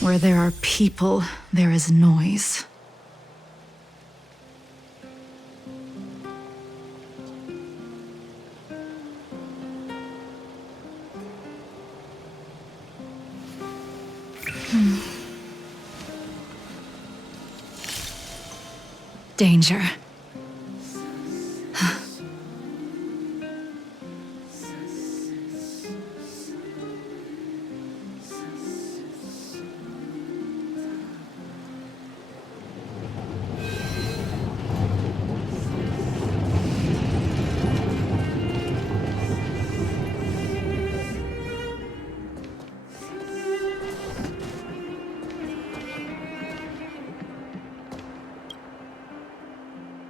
Where there are people, there is noise. Danger.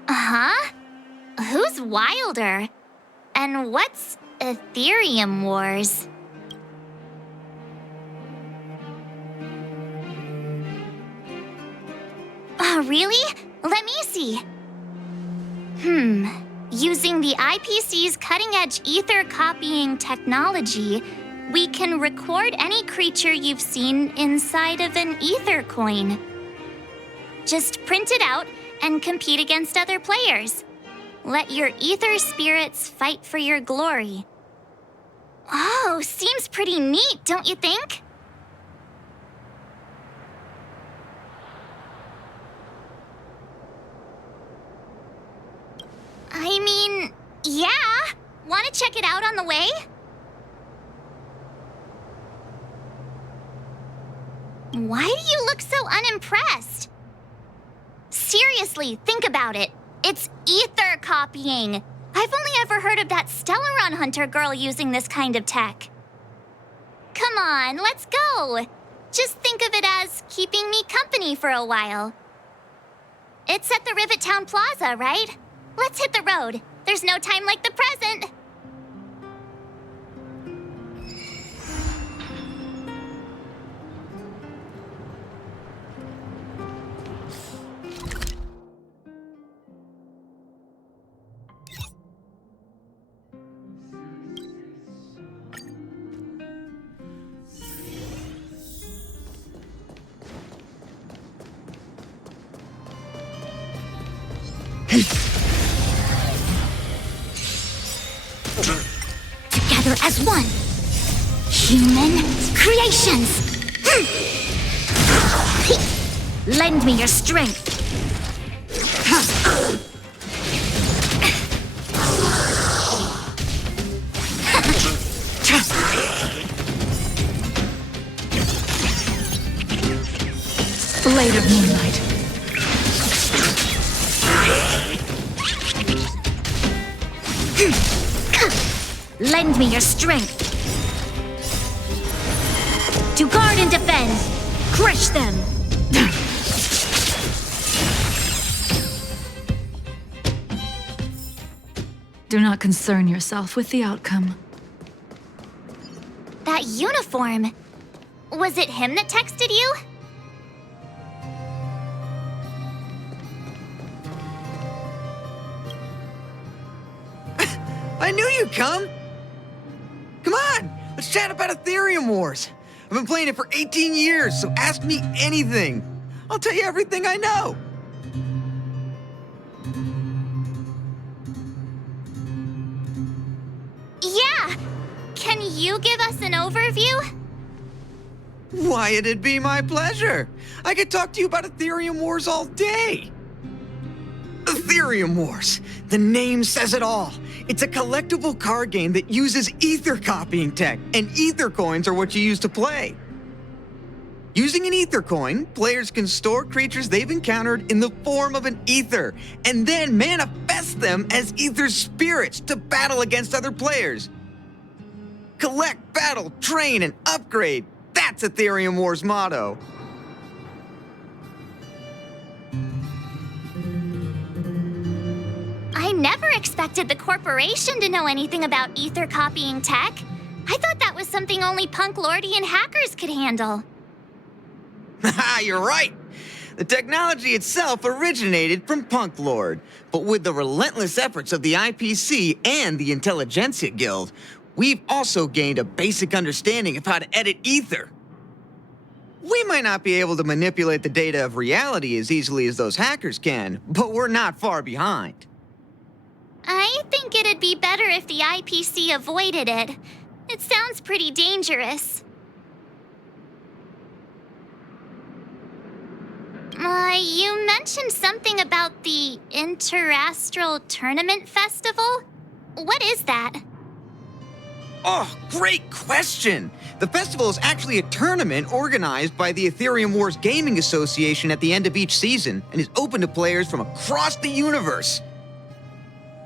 Huh? Who's Wilder? And what's Aetherium Wars? Oh, really? Let me see. Using the IPC's cutting-edge ether copying technology, we can record any creature you've seen inside of an ether coin. Just print it out and compete against other players. Let your ether spirits fight for your glory. Oh, seems pretty neat, don't you think? I mean, yeah. Want to check it out on the way? Why do you look so unimpressed? Seriously, think about it. It's ether copying. I've only ever heard of that Stellaron Hunter girl using this kind of tech. Come on, let's go. Just think of it as keeping me company for a while. It's at the Rivet Town Plaza, right? Let's hit the road. There's no time like the present. Together as one. Human creations. Lend me your strength. Blade of moonlight. Lend me your strength. To guard and defend. Crush them. Do not concern yourself with the outcome. That uniform. Was it him that texted you? knew you'd come! Come on, let's chat about Aetherium Wars. I've been playing it for 18 years, so ask me anything. I'll tell you everything I know. Yeah! Can you give us an overview? Why, it'd be my pleasure. I could talk to you about Aetherium Wars all day. Aetherium Wars. The name says it all. It's a collectible card game that uses ether copying tech, and ether coins are what you use to play. Using an ether coin, players can store creatures they've encountered in the form of an ether, and then manifest them as ether spirits to battle against other players. Collect, battle, train, and upgrade. That's Aetherium Wars' motto. I never expected the corporation to know anything about ether copying tech. I thought that was something only punk lordy and hackers could handle. Haha, you're right. The technology itself originated from Punk Lord, but with the relentless efforts of the IPC and the Intelligentsia Guild, we've also gained a basic understanding of how to edit ether. We might not be able to manipulate the data of reality as easily as those hackers can, but we're not far behind. I think it'd be better if the IPC avoided it. It sounds pretty dangerous. You mentioned something about the Interastral Tournament Festival? What is that? Oh, great question! The festival is actually a tournament organized by the Aetherium Wars Gaming Association at the end of each season and is open to players from across the universe.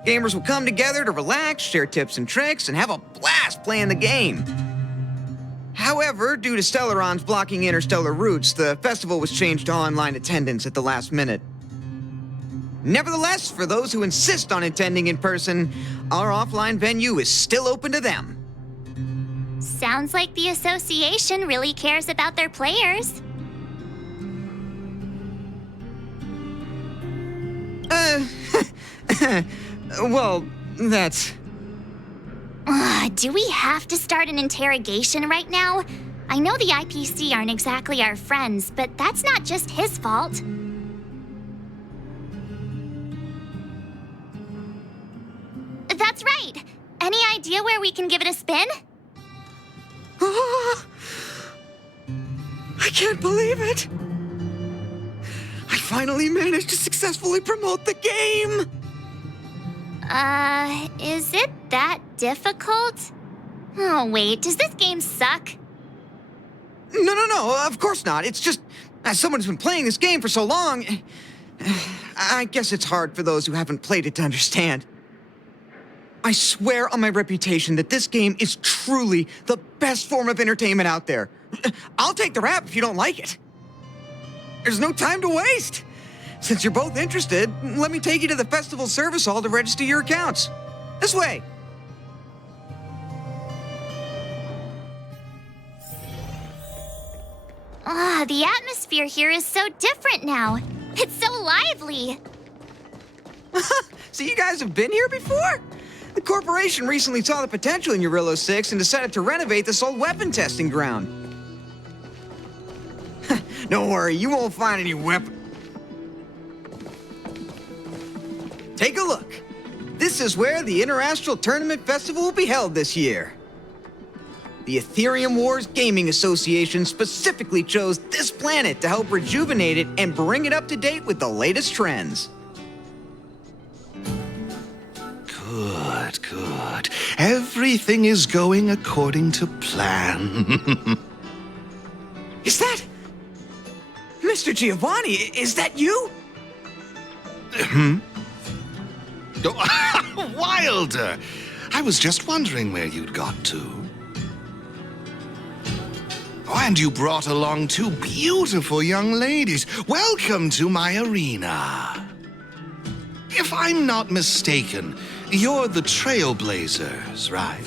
Gamers will come together to relax, share tips and tricks, and have a blast playing the game. However, due to Stellarons blocking interstellar routes, the festival was changed to online attendance at the last minute. Nevertheless, for those who insist on attending in person, our offline venue is still open to them. Sounds like the association really cares about their players. Well, that's... Do we have to start an interrogation right now? I know the IPC aren't exactly our friends, but that's not just his fault. That's right! Any idea where we can give it a spin? I can't believe it! I finally managed to successfully promote the game! Is it that difficult? Oh, wait, does this game suck? No, of course not. It's just, as someone who's been playing this game for so long, I guess it's hard for those who haven't played it to understand. I swear on my reputation that this game is truly the best form of entertainment out there. I'll take the rap if you don't like it. There's no time to waste. Since you're both interested, let me take you to the festival service hall to register your accounts. This way. The atmosphere here is so different now. It's so lively. So you guys have been here before? The corporation recently saw the potential in Urillo 6 and decided to renovate this old weapon testing ground. Don't worry, you won't find any weapon. Take a look. This is where the Interastral Tournament Festival will be held this year. The Aetherium Wars Gaming Association specifically chose this planet to help rejuvenate it and bring it up to date with the latest trends. Good. Everything is going according to plan. Is that... Mr. Giovanni, is that you? Wilder! I was just wondering where you'd got to. Oh, and you brought along two beautiful young ladies. Welcome to my arena. If I'm not mistaken, you're the Trailblazers, right?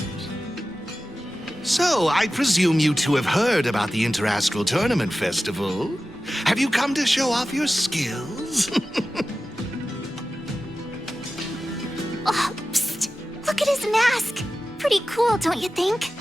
So, I presume you two have heard about the Interastral Tournament Festival. Have you come to show off your skills? Oh, psst! Look at his mask! mask. Pretty cool, don't you think?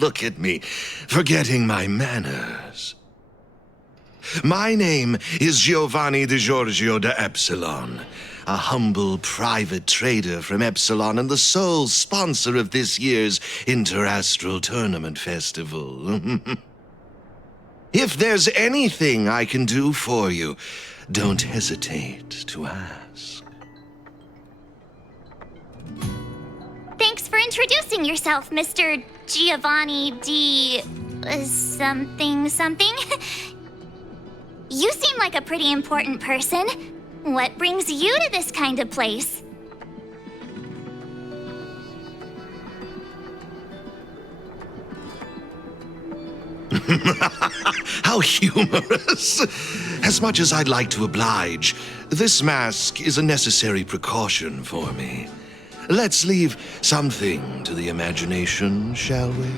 Look at me, forgetting my manners. My name is Giovanni Di Giorgio de Epsilon, a humble private trader from Epsilon and the sole sponsor of this year's Interastral Tournament Festival. If there's anything I can do for you, don't hesitate to ask. Thanks for introducing yourself, Mr. Giovanni D. something something. You seem like a pretty important person. What brings you to this kind of place? How humorous! As much as I'd like to oblige, this mask is a necessary precaution for me. Let's leave something to the imagination, shall we?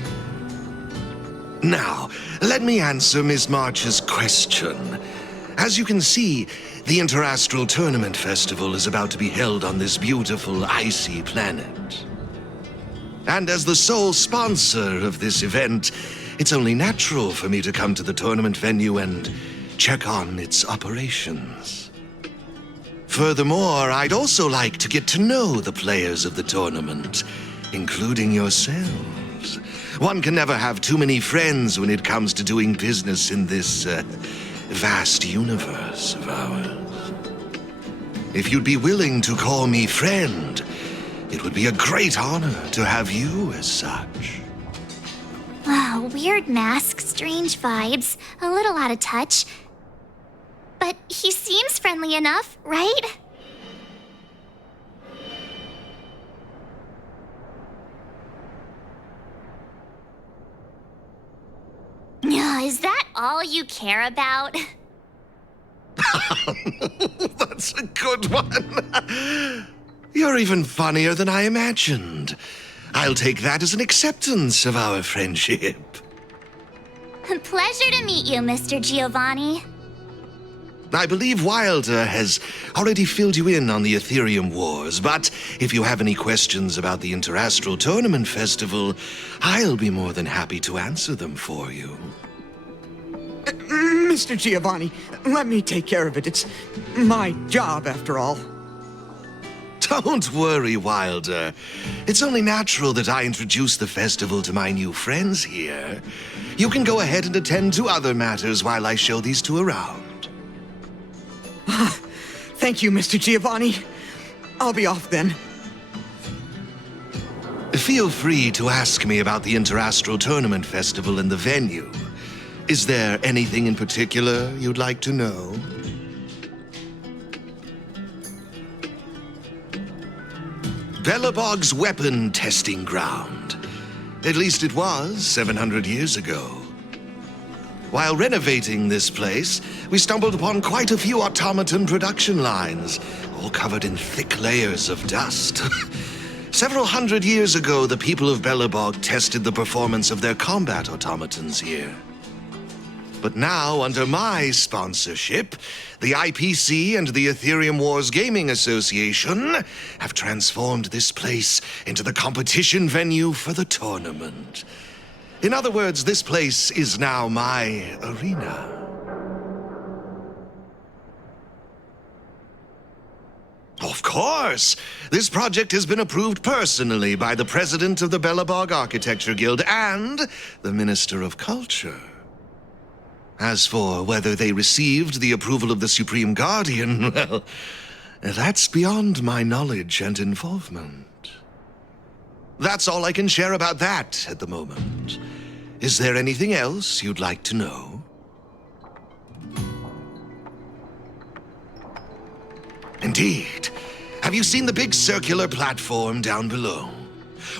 Now, let me answer Ms. March's question. As you can see, the Interastral Tournament Festival is about to be held on this beautiful, icy planet. And as the sole sponsor of this event, it's only natural for me to come to the tournament venue and check on its operations. Furthermore, I'd also like to get to know the players of the tournament, including yourselves. One can never have too many friends when it comes to doing business in this vast universe of ours. If you'd be willing to call me friend, it would be a great honor to have you as such. Wow, weird mask, strange vibes, a little out of touch. But he seems friendly enough, right? Is that all you care about? That's a good one. You're even funnier than I imagined. I'll take that as an acceptance of our friendship. Pleasure to meet you, Mr. Giovanni. I believe Wilder has already filled you in on the Aetherium Wars, but if you have any questions about the Interastral Tournament Festival, I'll be more than happy to answer them for you. Mr. Giovanni, let me take care of it. It's my job, after all. Don't worry, Wilder. It's only natural that I introduce the festival to my new friends here. You can go ahead and attend to other matters while I show these two around. Thank you, Mr. Giovanni. I'll be off then. Feel free to ask me about the Interastral Tournament Festival and the venue. Is there anything in particular you'd like to know? Belobog's weapon testing ground. At least it was 700 years ago. While renovating this place, we stumbled upon quite a few automaton production lines, all covered in thick layers of dust. Several hundred years ago, the people of Belobog tested the performance of their combat automatons here. But now, under my sponsorship, the IPC and the Aetherium Wars Gaming Association have transformed this place into the competition venue for the tournament. In other words, this place is now my arena. Of course! This project has been approved personally by the president of the Belobog Architecture Guild and the Minister of Culture. As for whether they received the approval of the Supreme Guardian, well, that's beyond my knowledge and involvement. That's all I can share about that at the moment. Is there anything else you'd like to know? Indeed. Have you seen the big circular platform down below?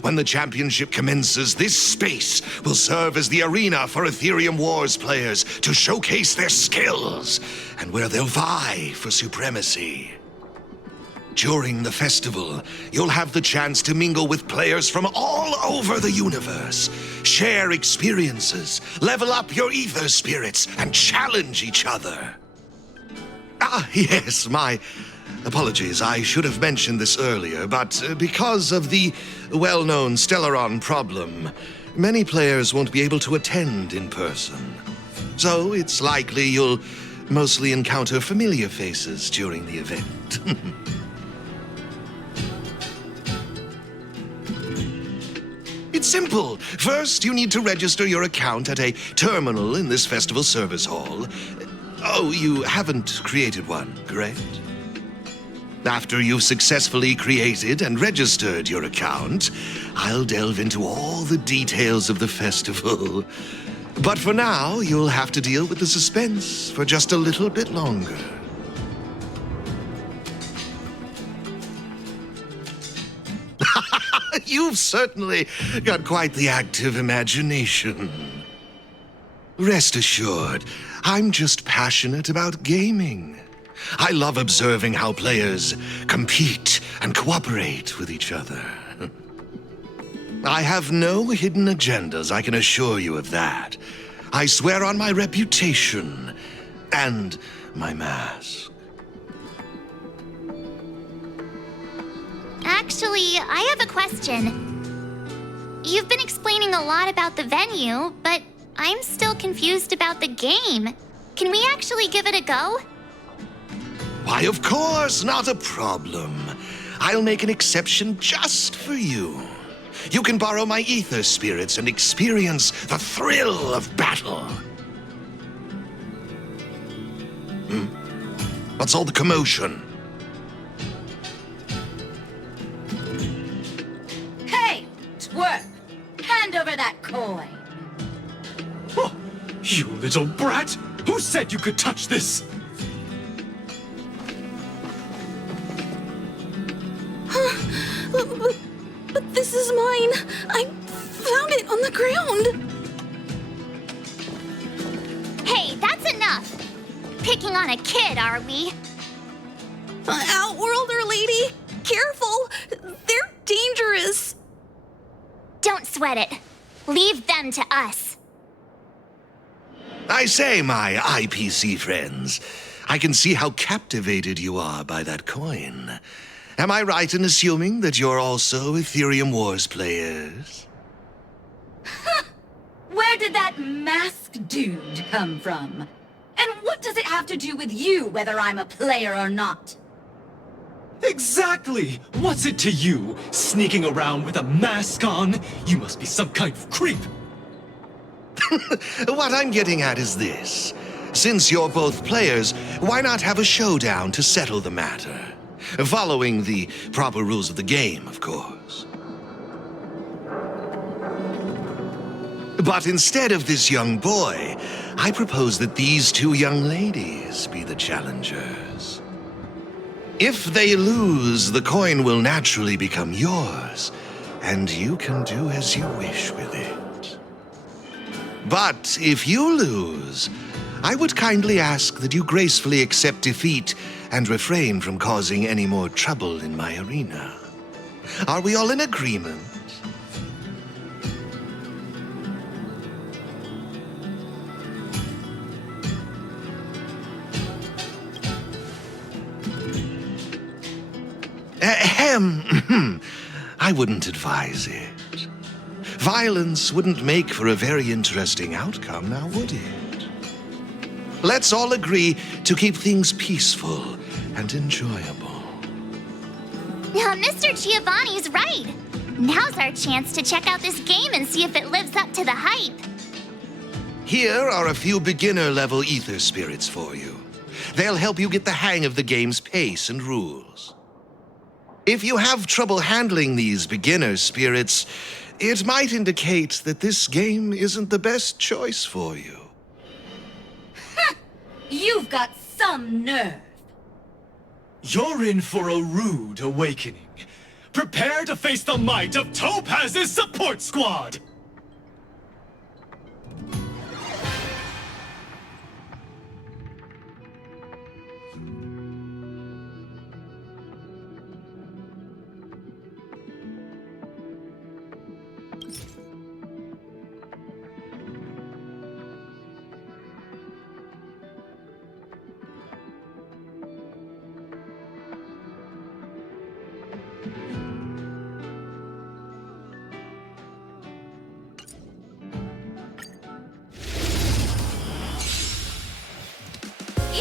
When the championship commences, this space will serve as the arena for Aetherium Wars players to showcase their skills and where they'll vie for supremacy. During the festival, you'll have the chance to mingle with players from all over the universe, share experiences, level up your ether spirits, and challenge each other. Ah, yes, my apologies. I should have mentioned this earlier, but because of the well-known Stellaron problem, many players won't be able to attend in person. So it's likely you'll mostly encounter familiar faces during the event. It's simple. First, you need to register your account at a terminal in this festival service hall. Oh, you haven't created one, correct? After you've successfully created and registered your account, I'll delve into all the details of the festival. But for now, you'll have to deal with the suspense for just a little bit longer. You've certainly got quite the active imagination. Rest assured, I'm just passionate about gaming. I love observing how players compete and cooperate with each other. I have no hidden agendas, I can assure you of that. I swear on my reputation and my mask. Actually, I have a question. You've been explaining a lot about the venue, but I'm still confused about the game. Can we actually give it a go? Why, of course, not a problem. I'll make an exception just for you. You can borrow my ether spirits and experience the thrill of battle. What's all the commotion? Hey, twerp! Hand over that coin! Oh, you little brat! Who said you could touch this? But this is mine. I found it on the ground. Hey, that's enough! Picking on a kid, are we? Outworlder lady, careful. They're dangerous. Don't sweat it. Leave them to us. I say, my IPC friends, I can see how captivated you are by that coin. Am I right in assuming that you're also Aetherium Wars players? Where did that masked dude come from? And what does it have to do with you, whether I'm a player or not? Exactly! What's it to you, sneaking around with a mask on? You must be some kind of creep. What I'm getting at is this. Since you're both players, why not have a showdown to settle the matter? Following the proper rules of the game, of course. But instead of this young boy, I propose that these two young ladies be the challengers. If they lose, the coin will naturally become yours, and you can do as you wish with it. But if you lose, I would kindly ask that you gracefully accept defeat and refrain from causing any more trouble in my arena. Are we all in agreement? I wouldn't advise it. Violence wouldn't make for a very interesting outcome, now would it? Let's all agree to keep things peaceful and enjoyable. Now, Mr. Giovanni's right. Now's our chance to check out this game and see if it lives up to the hype. Here are a few beginner-level ether spirits for you. They'll help you get the hang of the game's pace and rules. If you have trouble handling these beginner spirits, it might indicate that this game isn't the best choice for you. You've got some nerve. You're in for a rude awakening. Prepare to face the might of Topaz's support squad!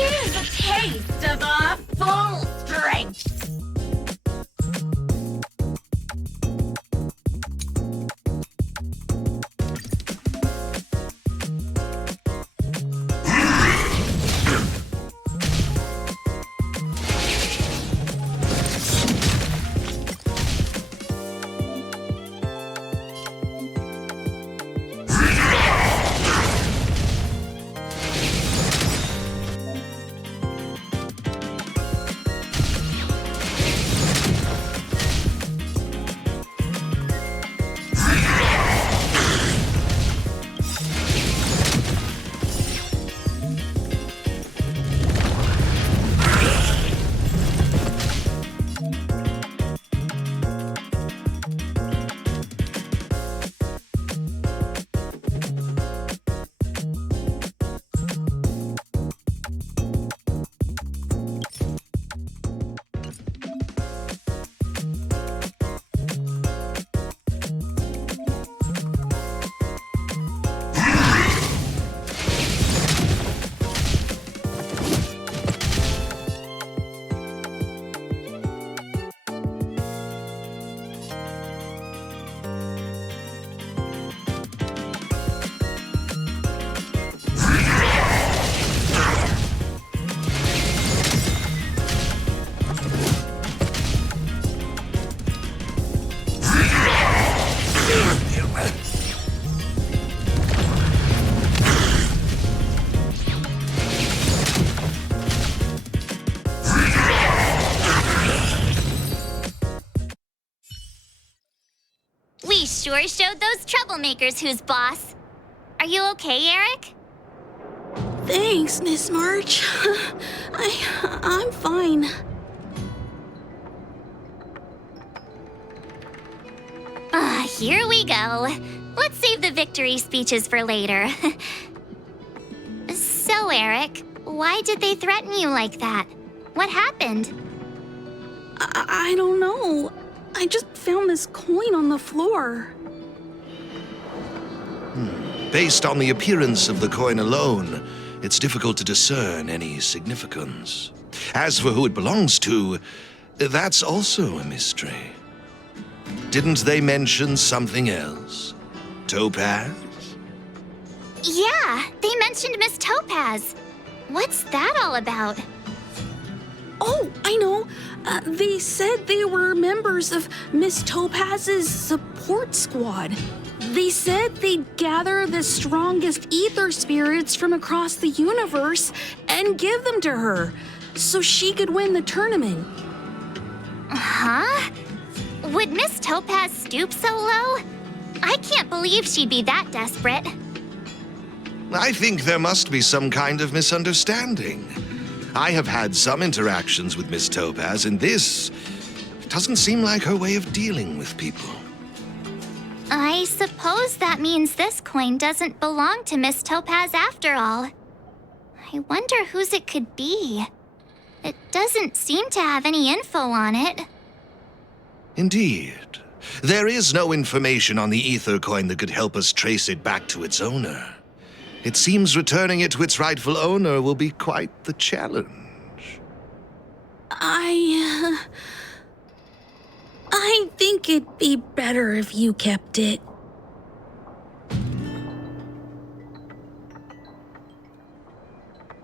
Here's a taste of our full strength. We sure showed those troublemakers who's boss. Are you okay, Eric? Thanks, Miss March. I'm fine. Here we go. Let's save the victory speeches for later. So, Eric, why did they threaten you like that? What happened? I don't know. I just found this coin on the floor. Based on the appearance of the coin alone, it's difficult to discern any significance. As for who it belongs to, that's also a mystery. Didn't they mention something else? Topaz? Yeah, they mentioned Miss Topaz. What's that all about? Oh, I know. They said they were members of Miss Topaz's support squad. They said they'd gather the strongest ether spirits from across the universe and give them to her so she could win the tournament. Huh? Would Miss Topaz stoop so low? I can't believe she'd be that desperate. I think there must be some kind of misunderstanding. I have had some interactions with Miss Topaz, and this doesn't seem like her way of dealing with people. I suppose that means this coin doesn't belong to Miss Topaz after all. I wonder whose it could be. It doesn't seem to have any info on it. Indeed. There is no information on the ether coin that could help us trace it back to its owner. It seems returning it to its rightful owner will be quite the challenge. I think it'd be better if you kept it.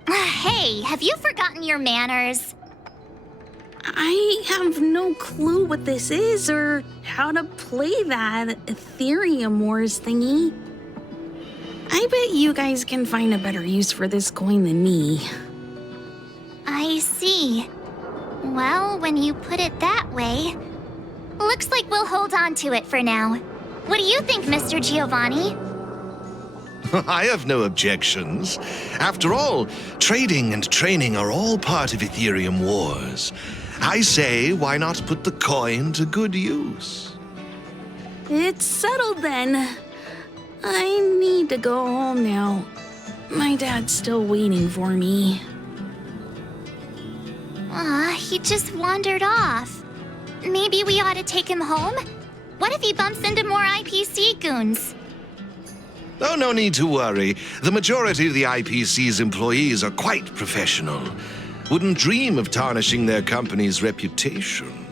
Hey, have you forgotten your manners? I have no clue what this is or how to play that aetherium wars thingy. I bet you guys can find a better use for this coin than me. I see. Well, when you put it that way, looks like we'll hold on to it for now. What do you think, Mr. Giovanni? I have no objections. After all, trading and training are all part of Aetherium wars. I say, why not put the coin to good use? It's settled then. I need to go home now. My dad's still waiting for me. He just wandered off. Maybe we ought to take him home? What if he bumps into more IPC goons? Oh, no need to worry. The majority of the IPC's employees are quite professional. Wouldn't dream of tarnishing their company's reputation.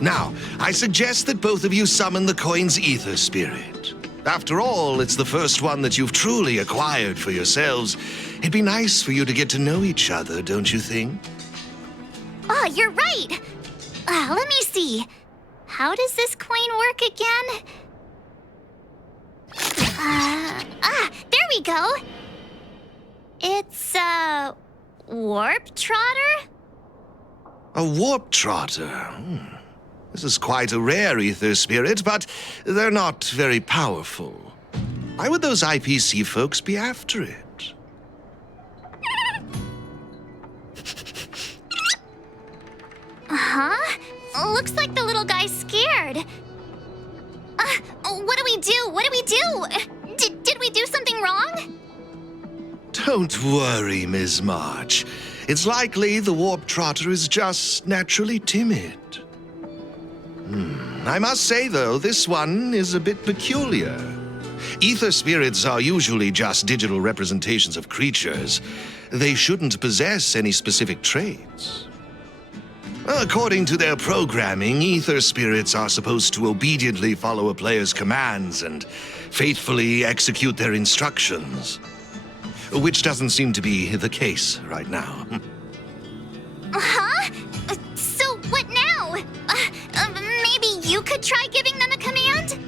Now, I suggest that both of you summon the coin's ether spirit. After all, it's the first one that you've truly acquired for yourselves. It'd be nice for you to get to know each other, don't you think? Oh, you're right. Let me see. How does this coin work again? There we go. It's a warp trotter? A warp trotter? This is quite a rare ether spirit, but they're not very powerful. Why would those IPC folks be after it? Huh? Looks like the little guy's scared. What do we do? What do we do? Did we do something wrong? Don't worry, Ms. March. It's likely the warp trotter is just naturally timid. I must say, though, this one is a bit peculiar. Ether spirits are usually just digital representations of creatures. They shouldn't possess any specific traits. According to their programming, ether spirits are supposed to obediently follow a player's commands and faithfully execute their instructions. Which doesn't seem to be the case right now. Huh? So what now? Maybe you could try giving them a command?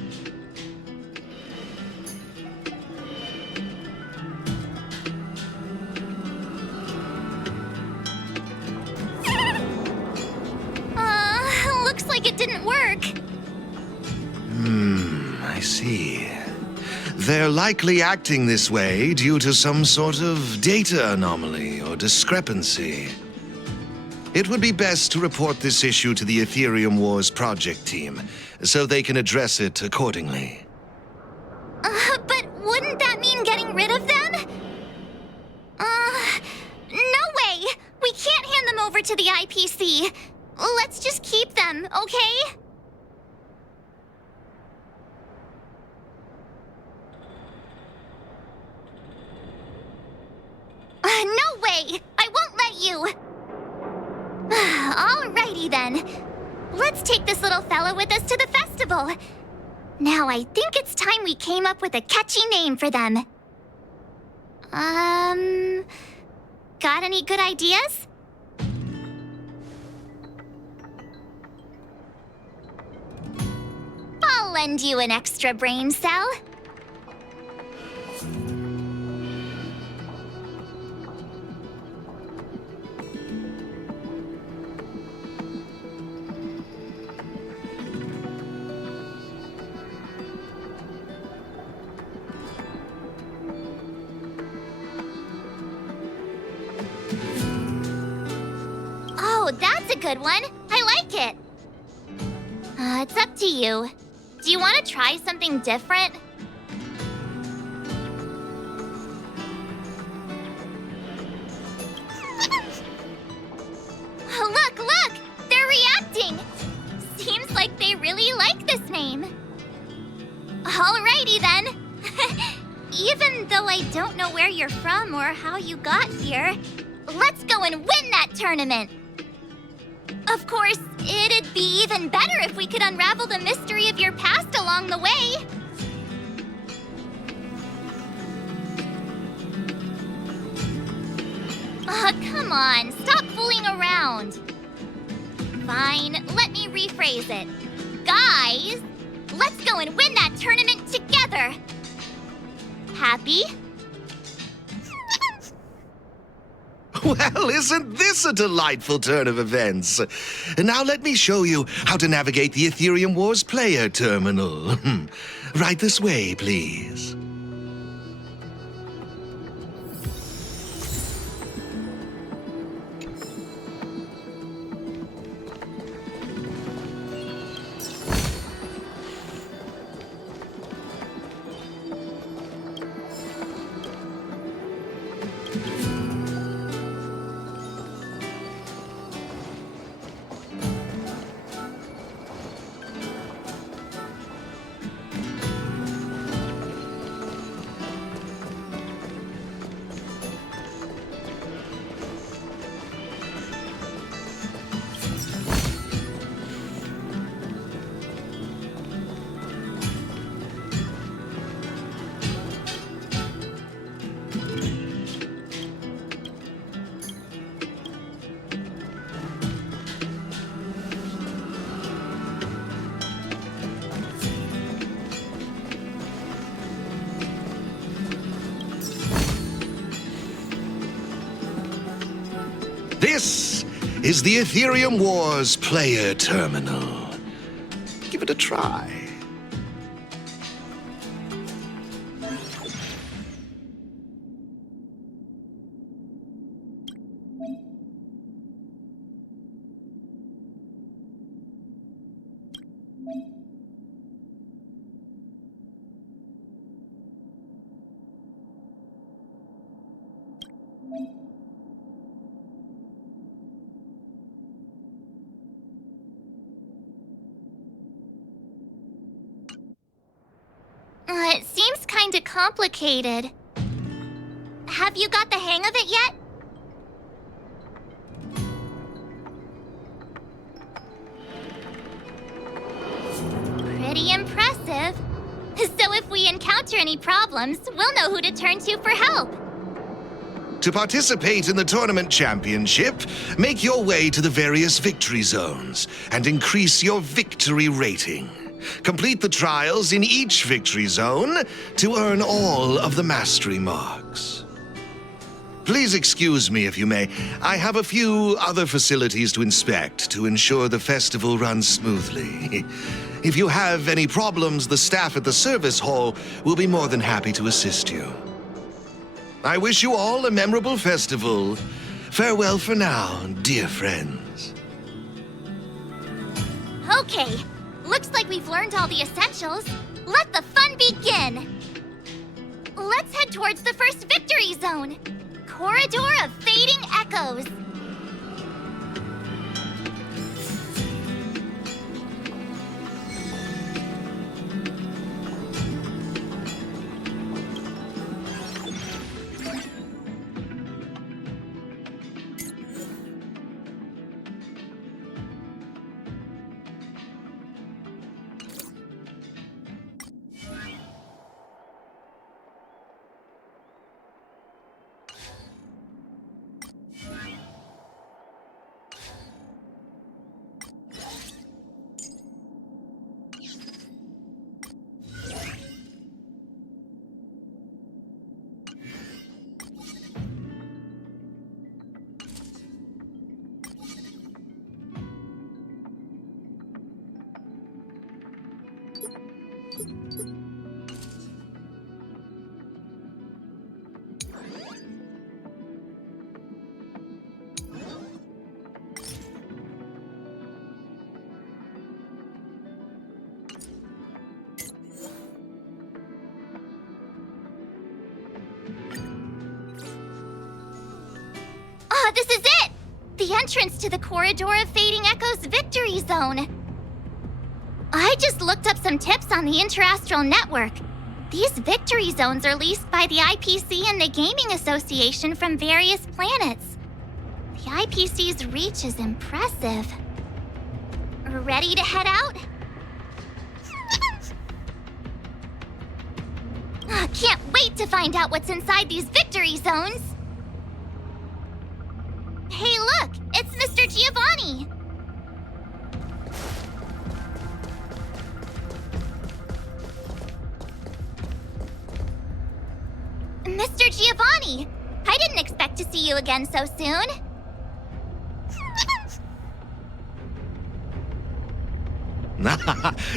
Looks like it didn't work. I see. They're likely acting this way due to some sort of data anomaly or discrepancy. It would be best to report this issue to the Aetherium Wars project team, so they can address it accordingly. But wouldn't that mean getting rid of them? No way! We can't hand them over to the IPC. Let's just keep them, okay? No way! I won't let you! Alrighty then. Let's take this little fella with us to the festival. Now I think it's time we came up with a catchy name for them. Got any good ideas? I'll lend you an extra brain cell. Oh, that's a good one. I like it. It's up to you. Do you want to try something different? Look! They're reacting! Seems like they really like this name. Alrighty then. Even though I don't know where you're from or how you got here, let's go and win that tournament! Of course, it'd be even better if we could unravel the mystery of your past along the way. Come on, stop fooling around. Fine, let me rephrase it. Guys, let's go and win that tournament together. Happy? Well, isn't this a delightful turn of events? Now let me show you how to navigate the Aetherium Wars player terminal. Right this way, please. This is the Aetherium Wars Player Terminal. Give it a try. It seems kinda complicated. Have you got the hang of it yet? Pretty impressive. So if we encounter any problems, we'll know who to turn to for help. To participate in the tournament championship, make your way to the various victory zones and increase your victory rating. Complete the trials in each victory zone to earn all of the mastery marks. Please excuse me if you may. I have a few other facilities to inspect to ensure the festival runs smoothly. If you have any problems, the staff at the service hall will be more than happy to assist you. I wish you all a memorable festival. Farewell for now, dear friends. Okay, looks like we've learned all the essentials. Let the fun begin! Let's head towards the first victory zone. Corridor of Fading Echoes. This is it! The entrance to the Corridor of Fading Echoes Victory Zone. I just looked up some tips on the Interastral Network. These victory zones are leased by the IPC and the Gaming Association from various planets. The IPC's reach is impressive. Ready to head out? Can't wait to find out what's inside these victory zones! Hey, look! It's Mr. Giovanni! Mr. Giovanni! I didn't expect to see you again so soon.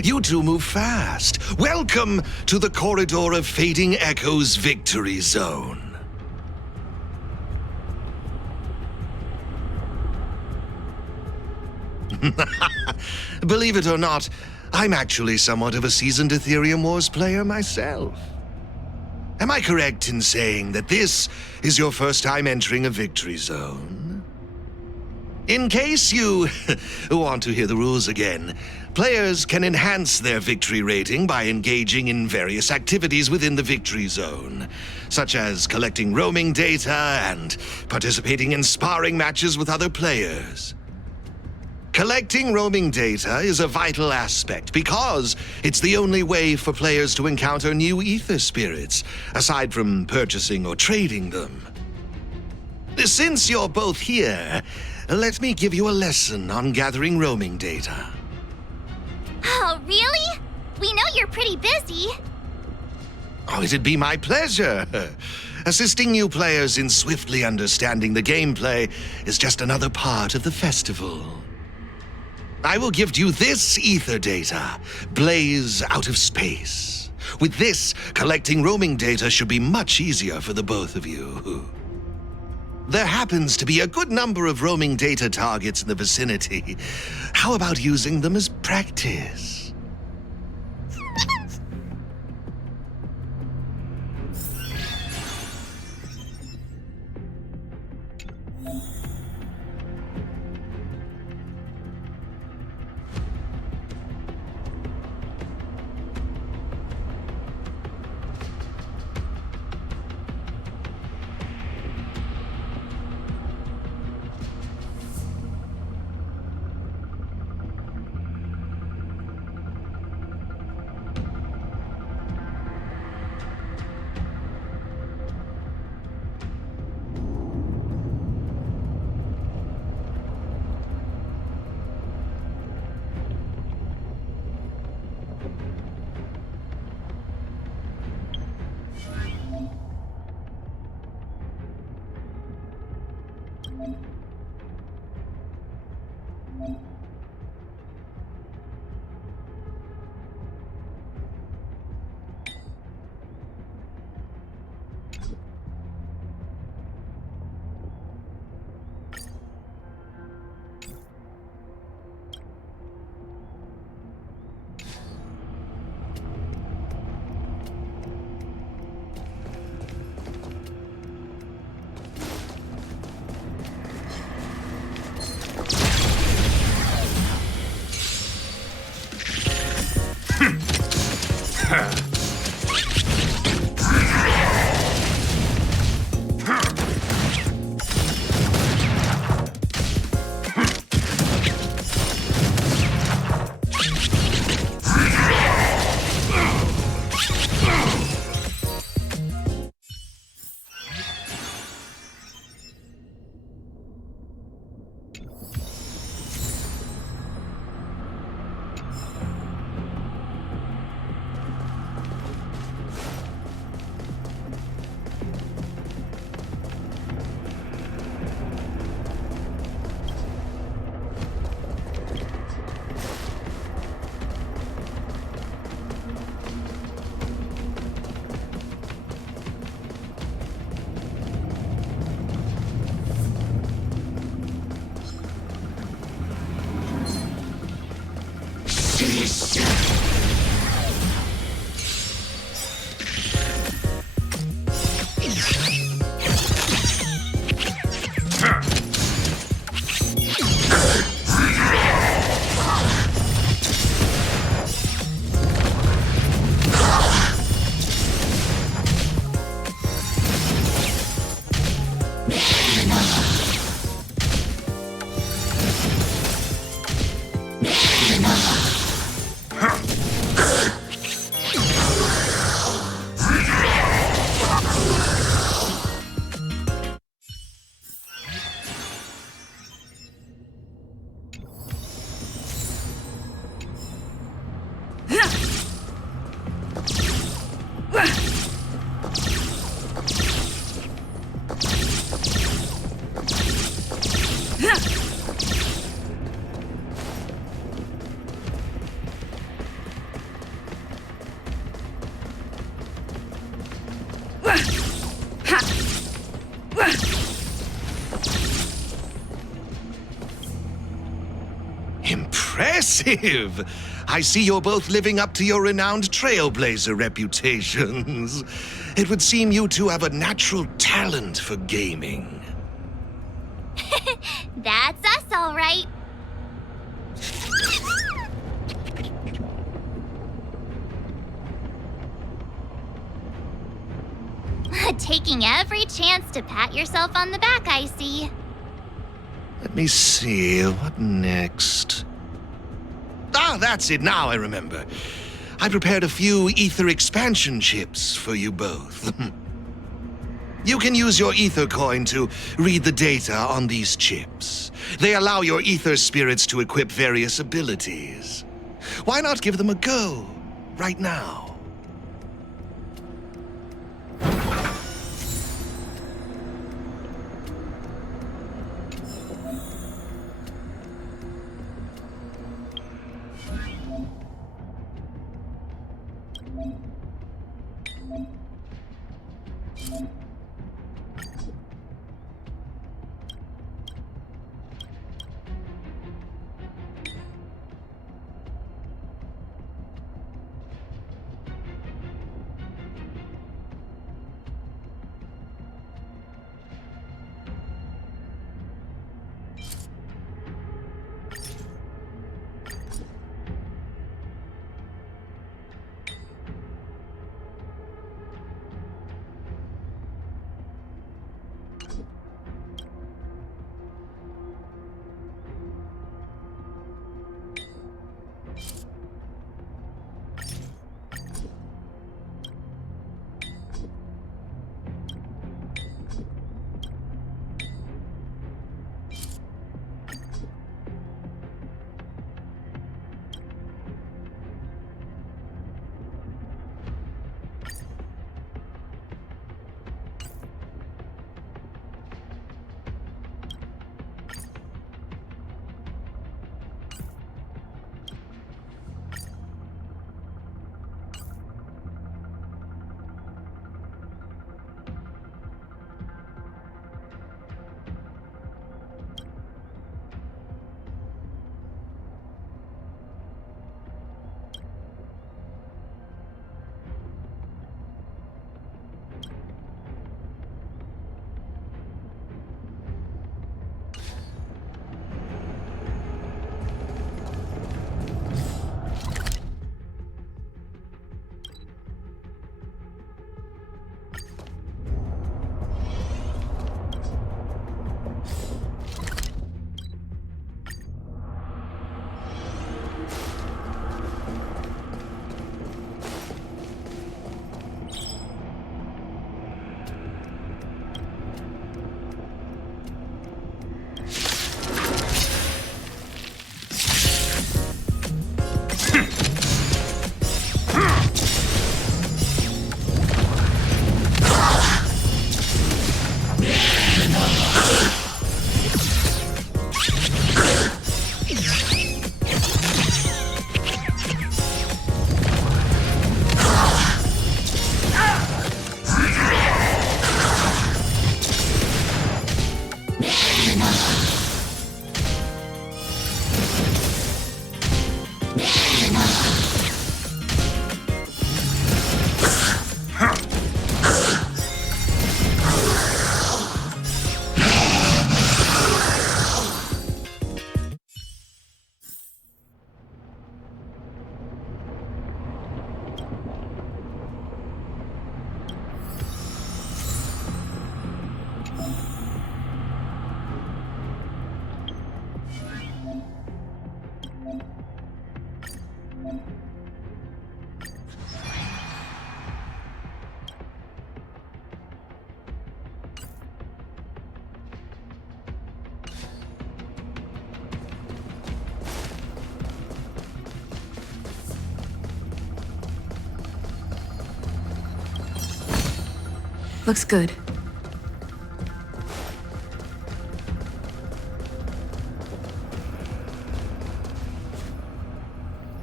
You two move fast. Welcome to the Corridor of Fading Echoes Victory Zone. Believe it or not, I'm actually somewhat of a seasoned Aetherium Wars player myself. Am I correct in saying that this is your first time entering a victory zone? In case you want to hear the rules again, players can enhance their victory rating by engaging in various activities within the victory zone, such as collecting roaming data and participating in sparring matches with other players. Collecting roaming data is a vital aspect because it's the only way for players to encounter new ether spirits, aside from purchasing or trading them. Since you're both here, let me give you a lesson on gathering roaming data. Oh, really? We know you're pretty busy. Oh, it'd be my pleasure. Assisting new players in swiftly understanding the gameplay is just another part of the festival. I will give you this ether data, Blaze out of space. With this, collecting roaming data should be much easier for the both of you. There happens to be a good number of roaming data targets in the vicinity. How about using them as practice? Impressive! I see you're both living up to your renowned trailblazer reputations. It would seem you two have a natural talent for gaming. That's us, all right. Taking every chance to pat yourself on the back, I see. Let me see, what next? Ah, that's it, now I remember. I prepared a few ether expansion chips for you both. You can use your ether coin to read the data on these chips. They allow your ether spirits to equip various abilities. Why not give them a go, right now? Looks good.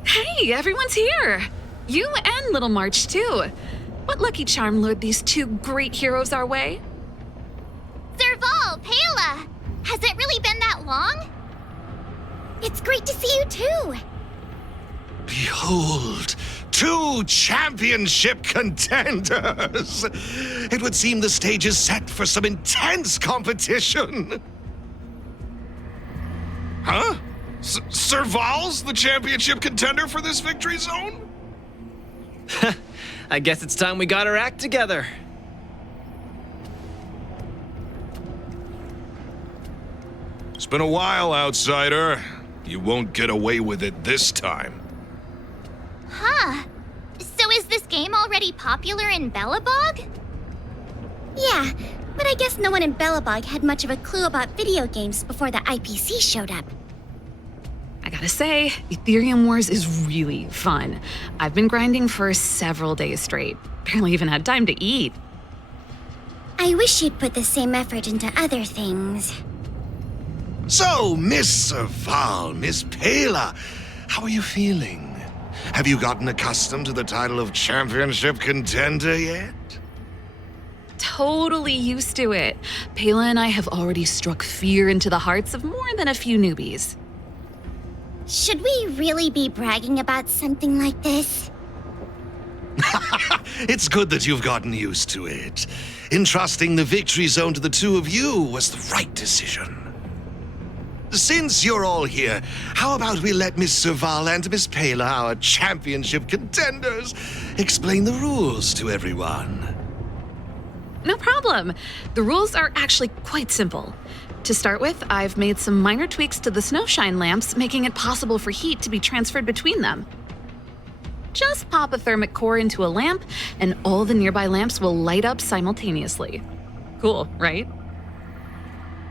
Hey, everyone's here! You and Little March, too. What lucky charm lured these two great heroes our way? Serval, Pela! Has it really been that long? It's great to see you too! Behold, two championship contenders! It would seem the stage is set for some intense competition. Huh? Serval's the championship contender for this victory zone? I guess it's time we got our act together. It's been a while, outsider. You won't get away with it this time. Huh. So is this game already popular in Belobog? Yeah, but I guess no one in Belobog had much of a clue about video games before the IPC showed up. I gotta say, Aetherium Wars is really fun. I've been grinding for several days straight. Barely even had time to eat. I wish you'd put the same effort into other things. So, Miss Serval, Miss Pela, how are you feeling? Have you gotten accustomed to the title of championship contender yet? Totally used to it. Pela and I have already struck fear into the hearts of more than a few newbies. Should we really be bragging about something like this? It's good that you've gotten used to it. Entrusting the victory zone to the two of you was the right decision. Since you're all here, how about we let Miss Serval and Miss Pela, our championship contenders, explain the rules to everyone? No problem. The rules are actually quite simple. To start with, I've made some minor tweaks to the snowshine lamps, making it possible for heat to be transferred between them. Just pop a thermic core into a lamp, and all the nearby lamps will light up simultaneously. Cool, right?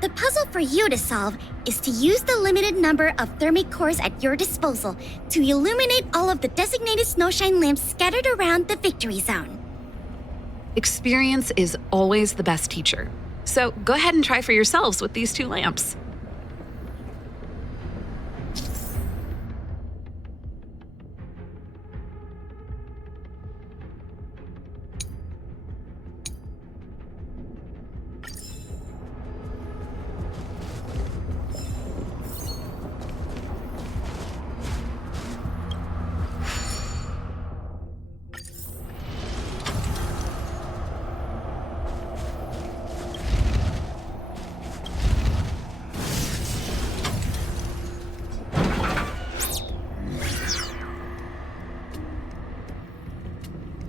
The puzzle for you to solve is to use the limited number of thermic cores at your disposal to illuminate all of the designated snowshine lamps scattered around the victory zone. Experience is always the best teacher. So go ahead and try for yourselves with these two lamps.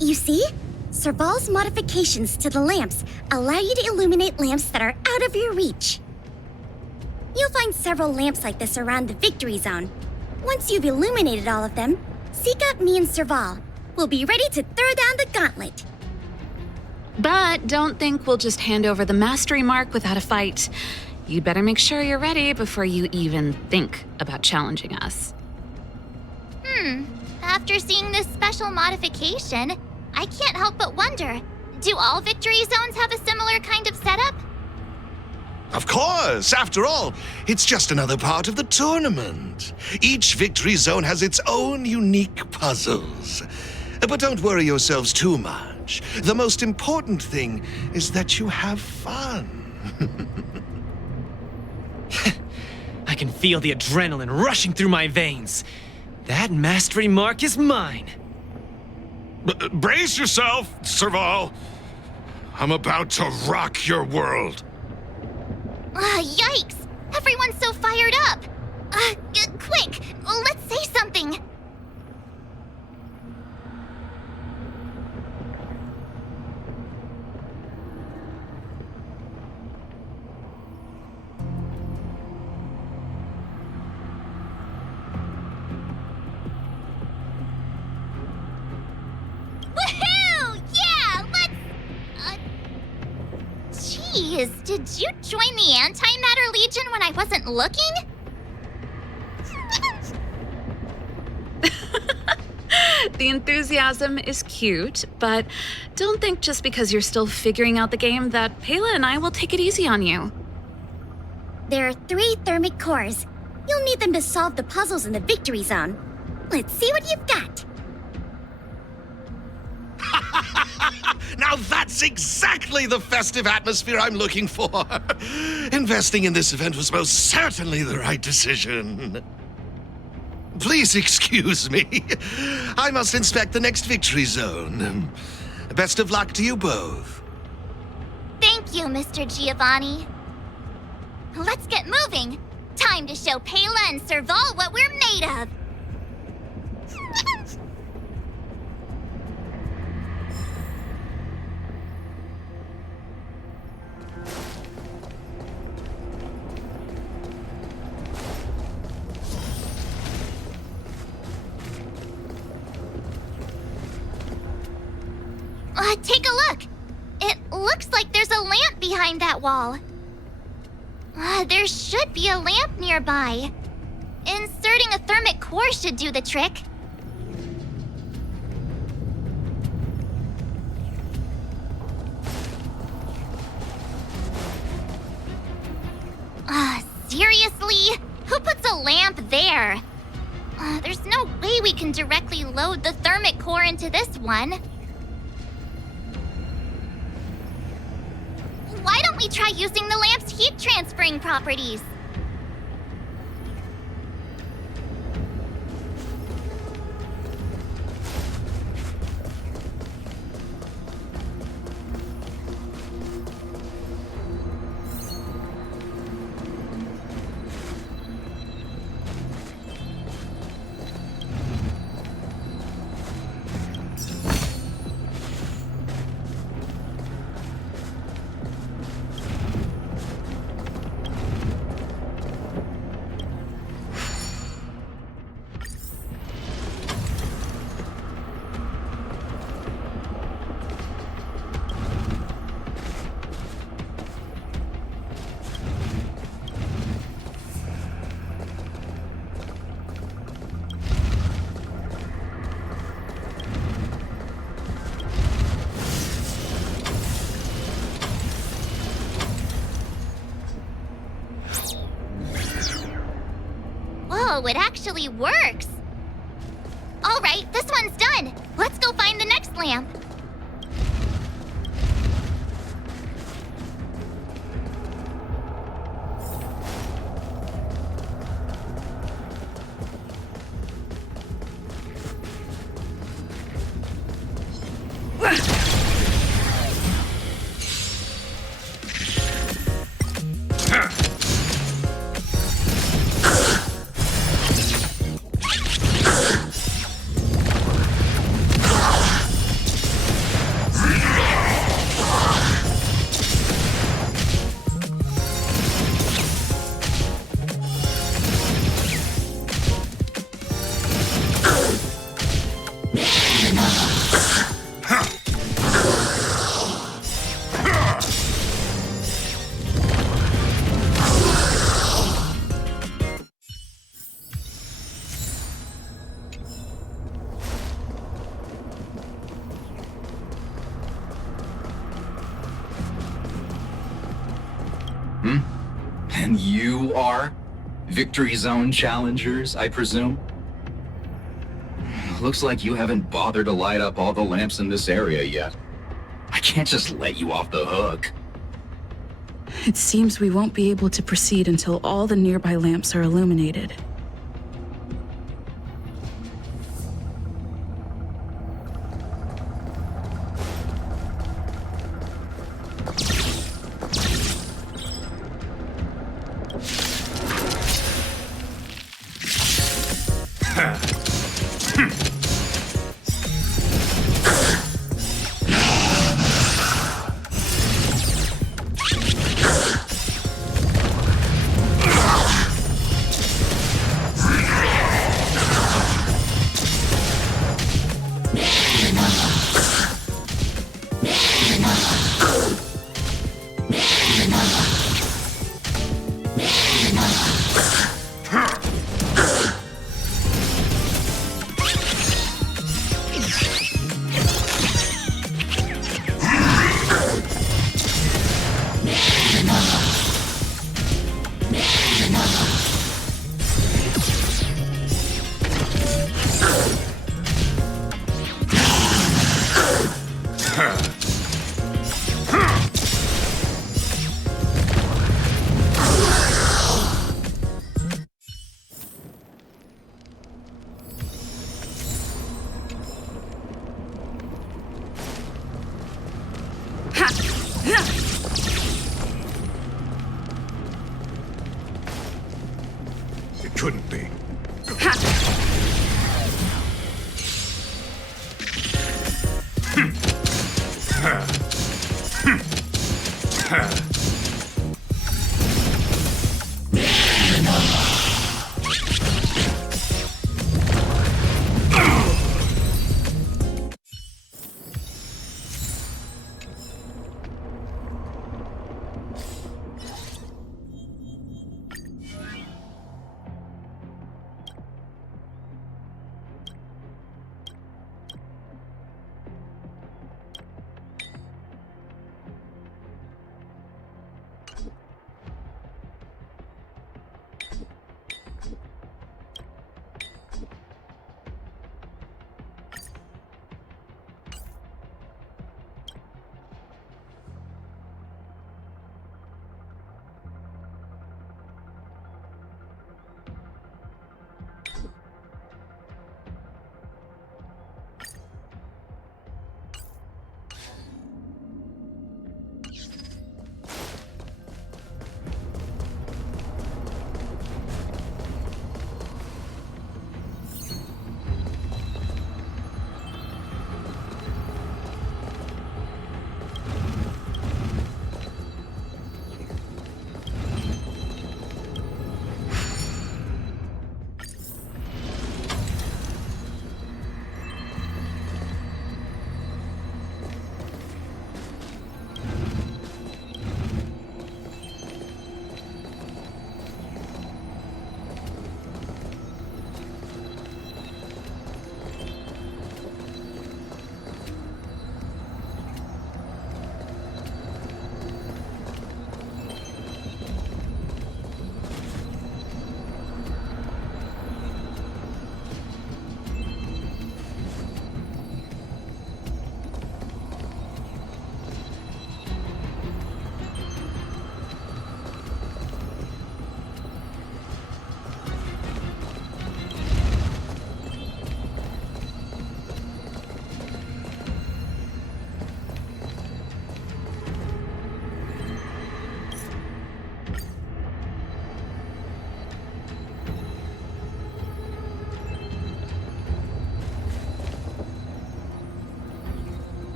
You see? Serval's modifications to the lamps allow you to illuminate lamps that are out of your reach. You'll find several lamps like this around the victory zone. Once you've illuminated all of them, seek out me and Serval. We'll be ready to throw down the gauntlet. But don't think we'll just hand over the mastery mark without a fight. You'd better make sure you're ready before you even think about challenging us. After seeing this special modification, I can't help but wonder, do all victory zones have a similar kind of setup? Of course! After all, it's just another part of the tournament. Each victory zone has its own unique puzzles. But don't worry yourselves too much. The most important thing is that you have fun. I can feel the adrenaline rushing through my veins. That mastery mark is mine. Brace yourself, Serval. I'm about to rock your world. Yikes! Everyone's so fired up! Quick, let's say something! Woohoo! Yeah, let's... Jeez, did you join the Antimatter Legion when I wasn't looking? The enthusiasm is cute, but don't think just because you're still figuring out the game that Pela and I will take it easy on you. There are 3 thermic cores. You'll need them to solve the puzzles in the victory zone. Let's see what you've got. Now that's exactly the festive atmosphere I'm looking for. Investing in this event was most certainly the right decision. Please excuse me. I must inspect the next victory zone. Best of luck to you both. Thank you, Mr. Giovanni. Let's get moving. Time to show Pela and Serval what we're made of. Take a look. It looks like there's a lamp behind that wall. There should be a lamp nearby. Inserting a thermic core should do the trick. Seriously? Who puts a lamp there? There's no way we can directly load the thermic core into this one. Why don't we try using the lamp's heat transferring properties? Whoa, it actually works! Alright, this one's done! Let's go find the next lamp! And you are? Victory Zone challengers, I presume? Looks like you haven't bothered to light up all the lamps in this area yet. I can't just let you off the hook. It seems we won't be able to proceed until all the nearby lamps are illuminated.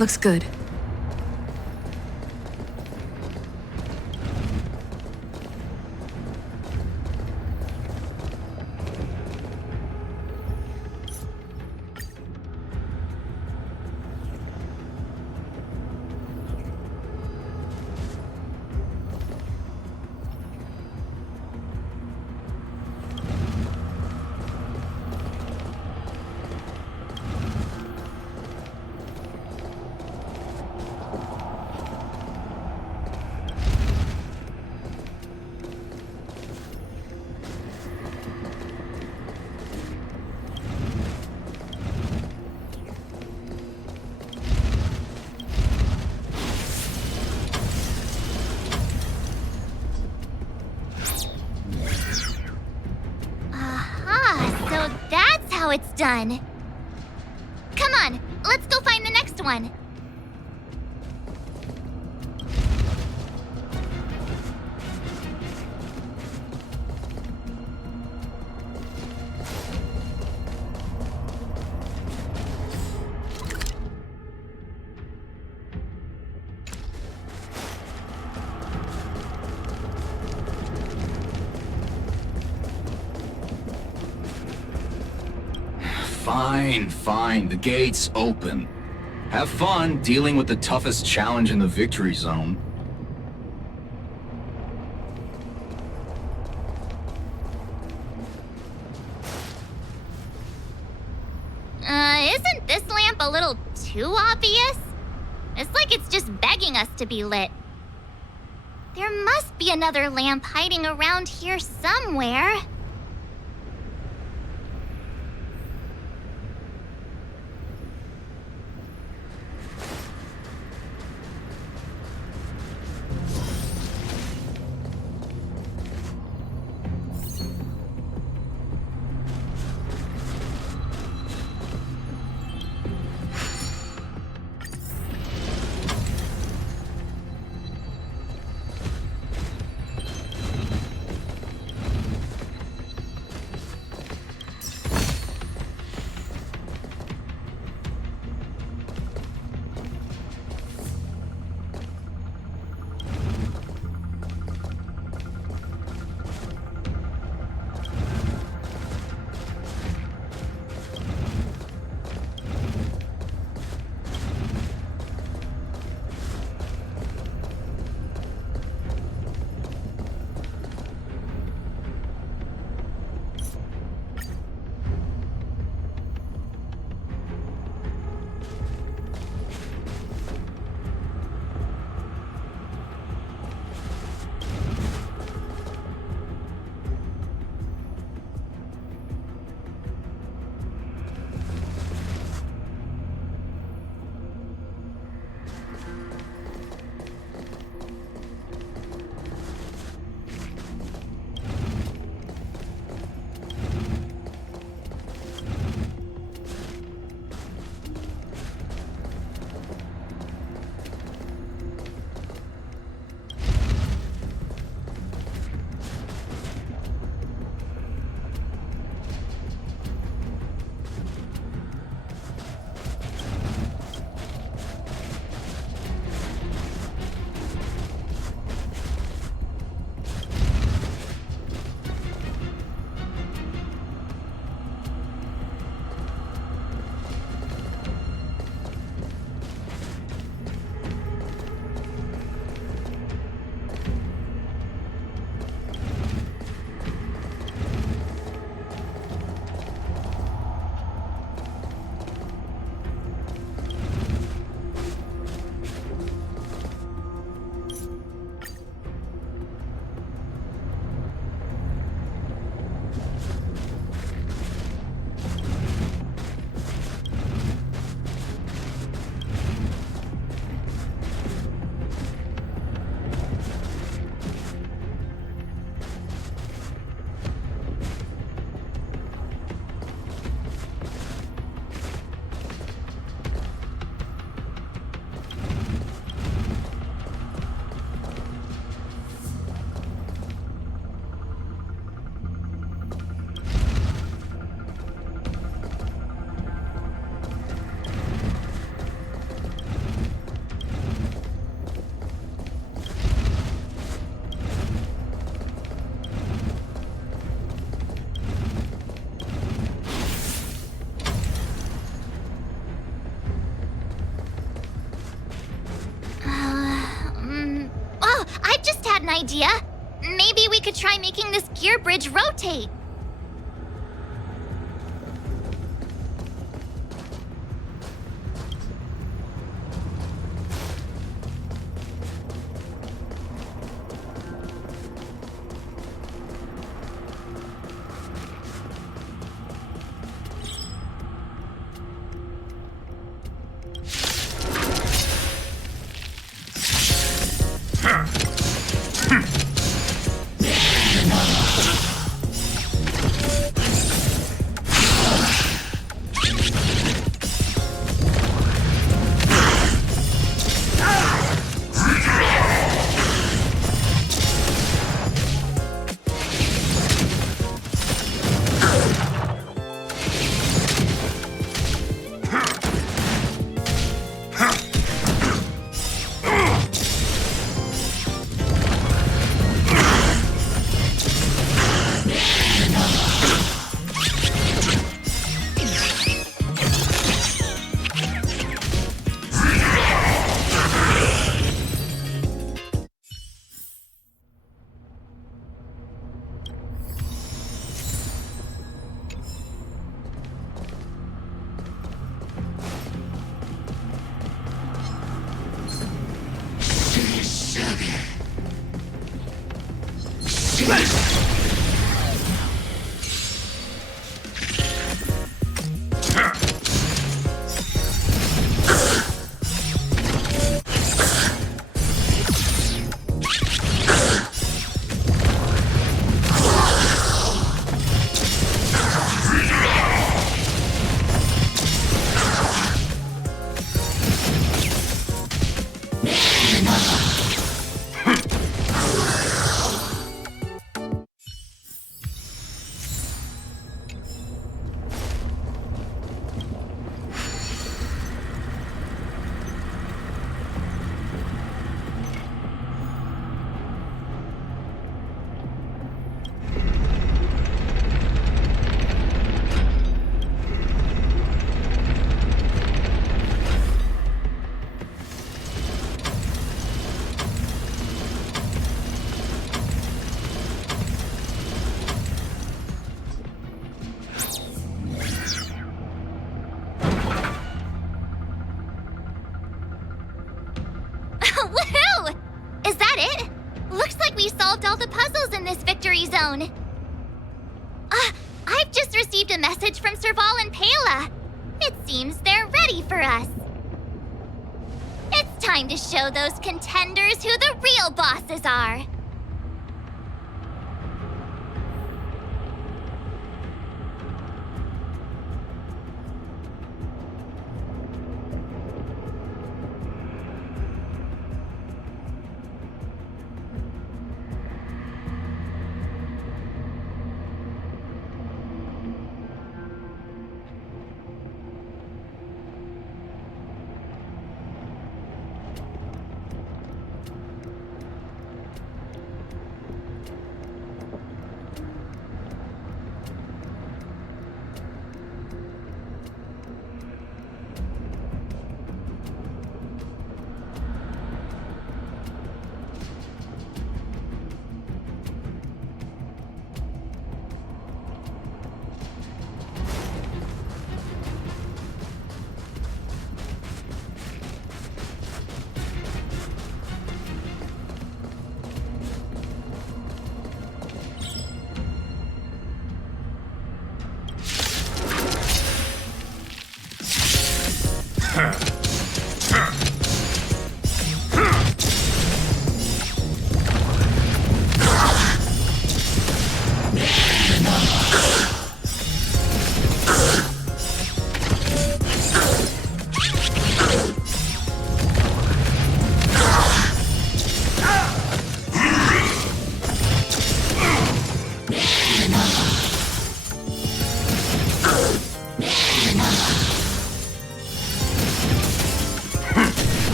Looks good. Aha, so that's how it's done. Come on, let's go find the next one. Fine. The gate's open. Have fun dealing with the toughest challenge in the victory zone. Isn't this lamp a little too obvious? It's like it's just begging us to be lit. There must be another lamp hiding around here somewhere. try making this gear bridge rotate. Woohoo! Is that it? Looks like we solved all the puzzles in this victory zone. I've just received a message from Serval and Pela. It seems they're ready for us. It's time to show those contenders who the real bosses are.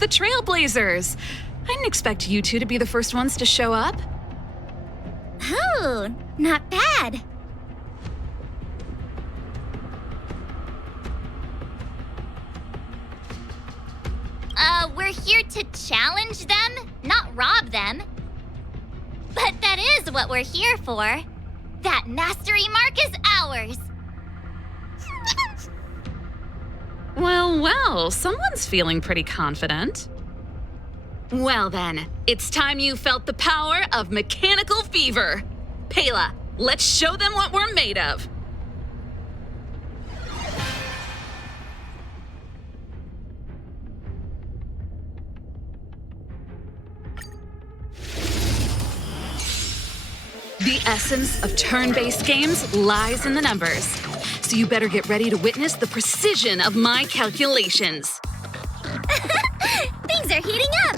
the Trailblazers. I didn't expect you two to be the first ones to show up. Oh, not bad. We're here to challenge them, not rob them. But that is what we're here for. That mastery mark is ours. Well, someone's feeling pretty confident. Well then, it's time you felt the power of mechanical fever. Pela, let's show them what we're made of. The essence of turn-based games lies in the numbers. So you better get ready to witness the precision of my calculations. Things are heating up.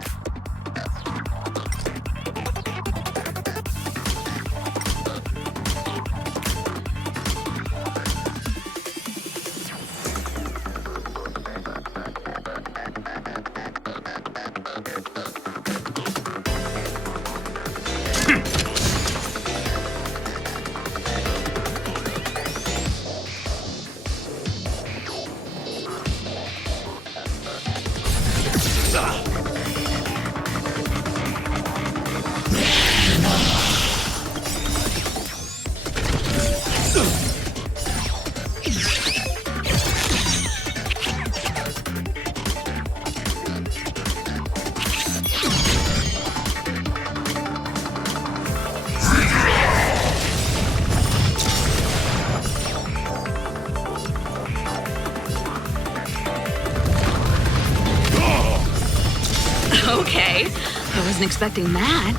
Okay, I wasn't expecting that.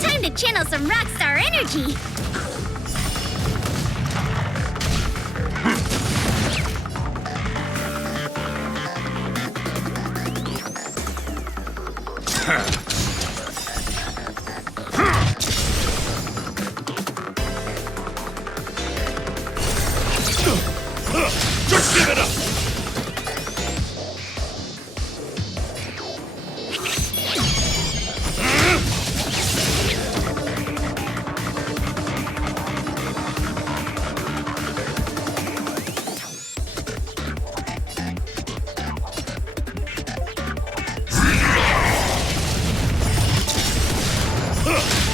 Time to channel some rockstar energy. Just give it up!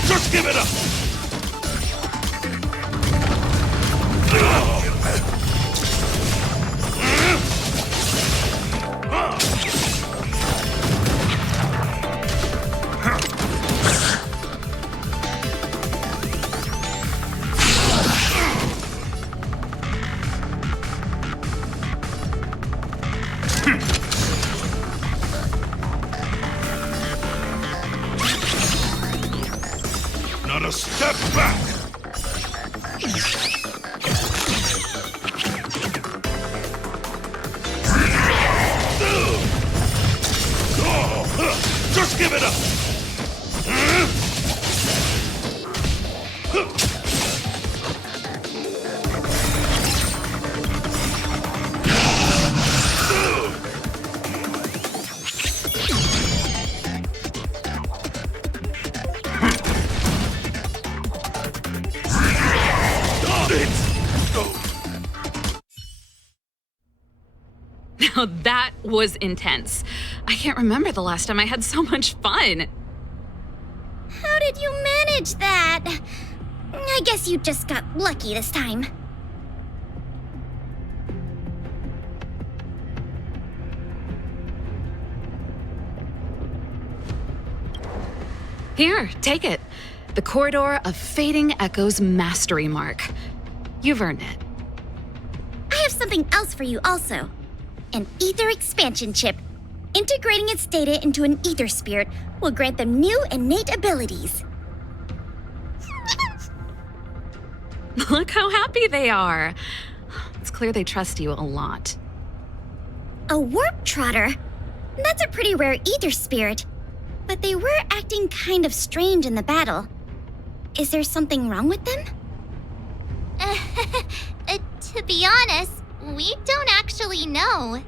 Just give it up! Not a step back! Just give it up! Now that was intense. I can't remember the last time I had so much fun. How did you manage that? I guess you just got lucky this time. Here, take it. The Corridor of Fading Echoes Mastery Mark. You've earned it. I have something else for you also. An ether expansion chip. Integrating its data into an ether spirit will grant them new innate abilities. Look how happy they are. It's clear they trust you a lot. A warp trotter? That's a pretty rare ether spirit. But they were acting kind of strange in the battle. Is there something wrong with them? To be honest, we don't actually know.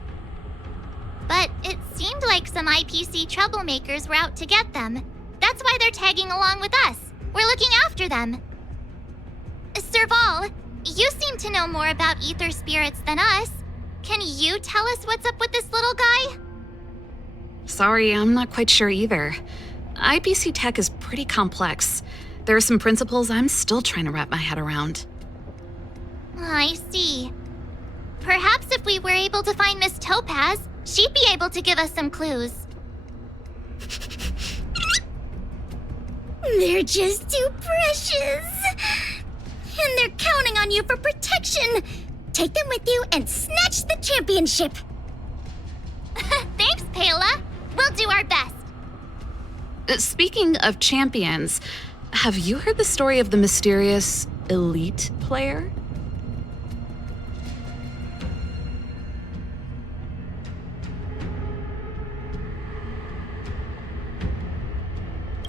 but it seemed like some IPC troublemakers were out to get them. That's why they're tagging along with us. We're looking after them. Serval, you seem to know more about ether spirits than us. Can you tell us what's up with this little guy? Sorry, I'm not quite sure either. IPC tech is pretty complex. There are some principles I'm still trying to wrap my head around. I see. Perhaps if we were able to find Miss Topaz, she'd be able to give us some clues. They're just too precious. And they're counting on you for protection. Take them with you and snatch the championship. Thanks, Paola. We'll do our best. Speaking of champions, have you heard the story of the mysterious elite player?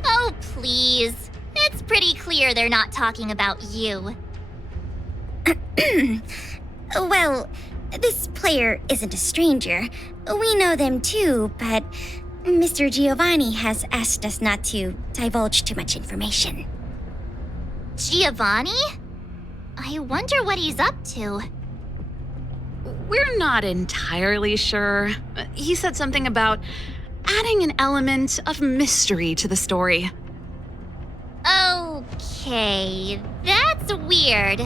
Oh, please. It's pretty clear they're not talking about you. Well, this player isn't a stranger. We know them too, but Mr. Giovanni has asked us not to divulge too much information. Giovanni? I wonder what he's up to. We're not entirely sure. He said something about adding an element of mystery to the story. Okay, that's weird.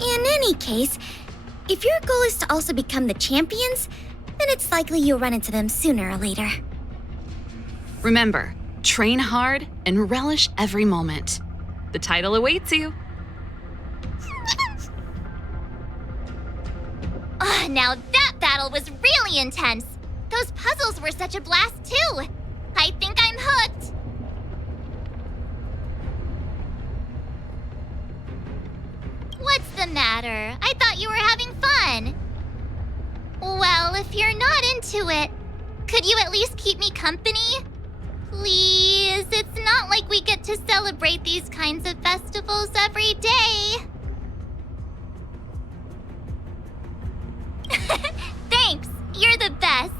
In any case, if your goal is to also become the champions, then it's likely you'll run into them sooner or later. Remember, train hard and relish every moment. The title awaits you. Now that battle was really intense. Those puzzles were such a blast too. I think I'm hooked. What's the matter? I thought you were having fun. Well, if you're not into it, could you at least keep me company? Please, it's not like we get to celebrate these kinds of festivals every day. Thanks, you're the best.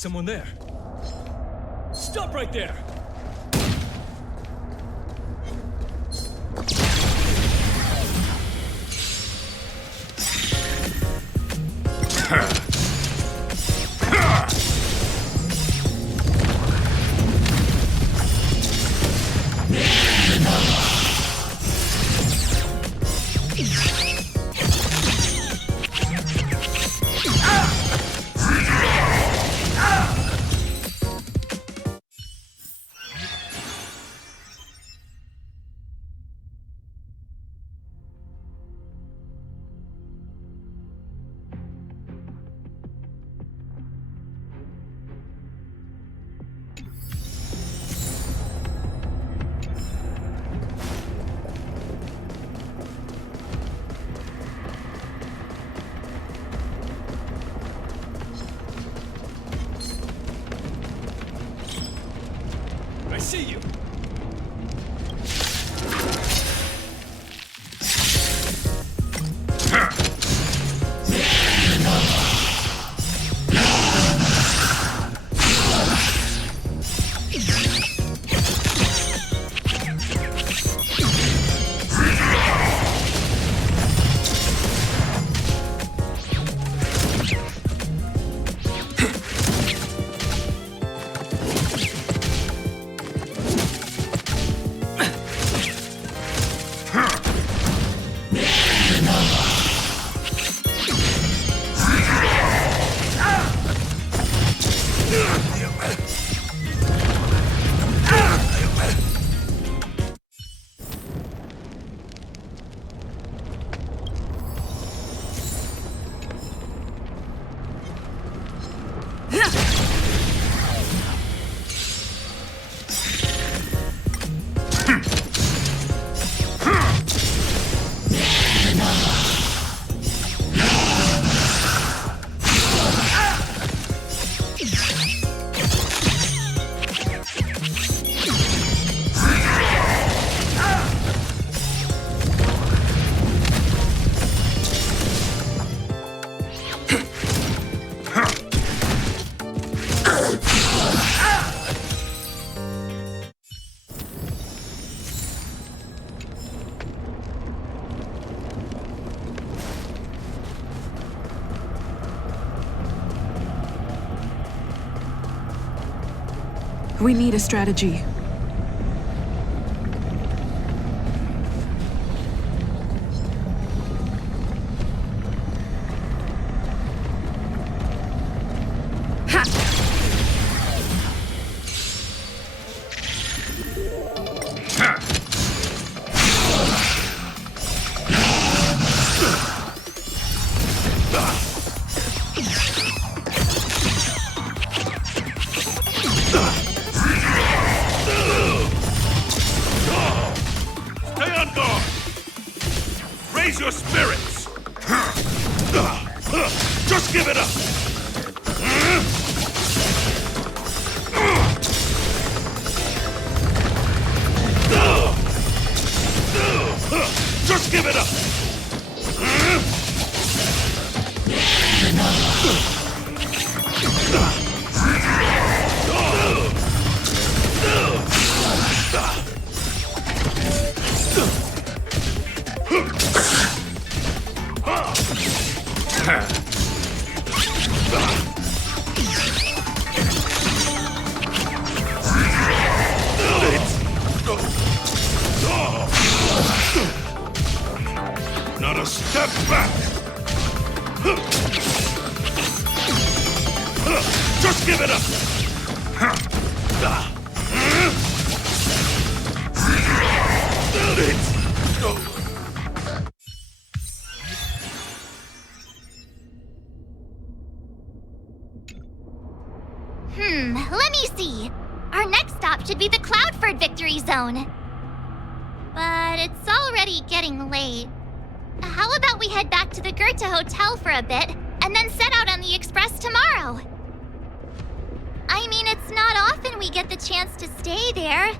Someone there. Stop right there! I see you! We need a strategy. Stay on guard! Raise your spirits! Just give it up! Just give it up! Not a step back! Just give it up! Let me see. Our next stop should be the Cloudford Victory Zone. But it's already getting late. How about we head back to the Goethe Hotel for a bit, and then set out on the Express tomorrow? I mean, it's not often we get the chance to stay there,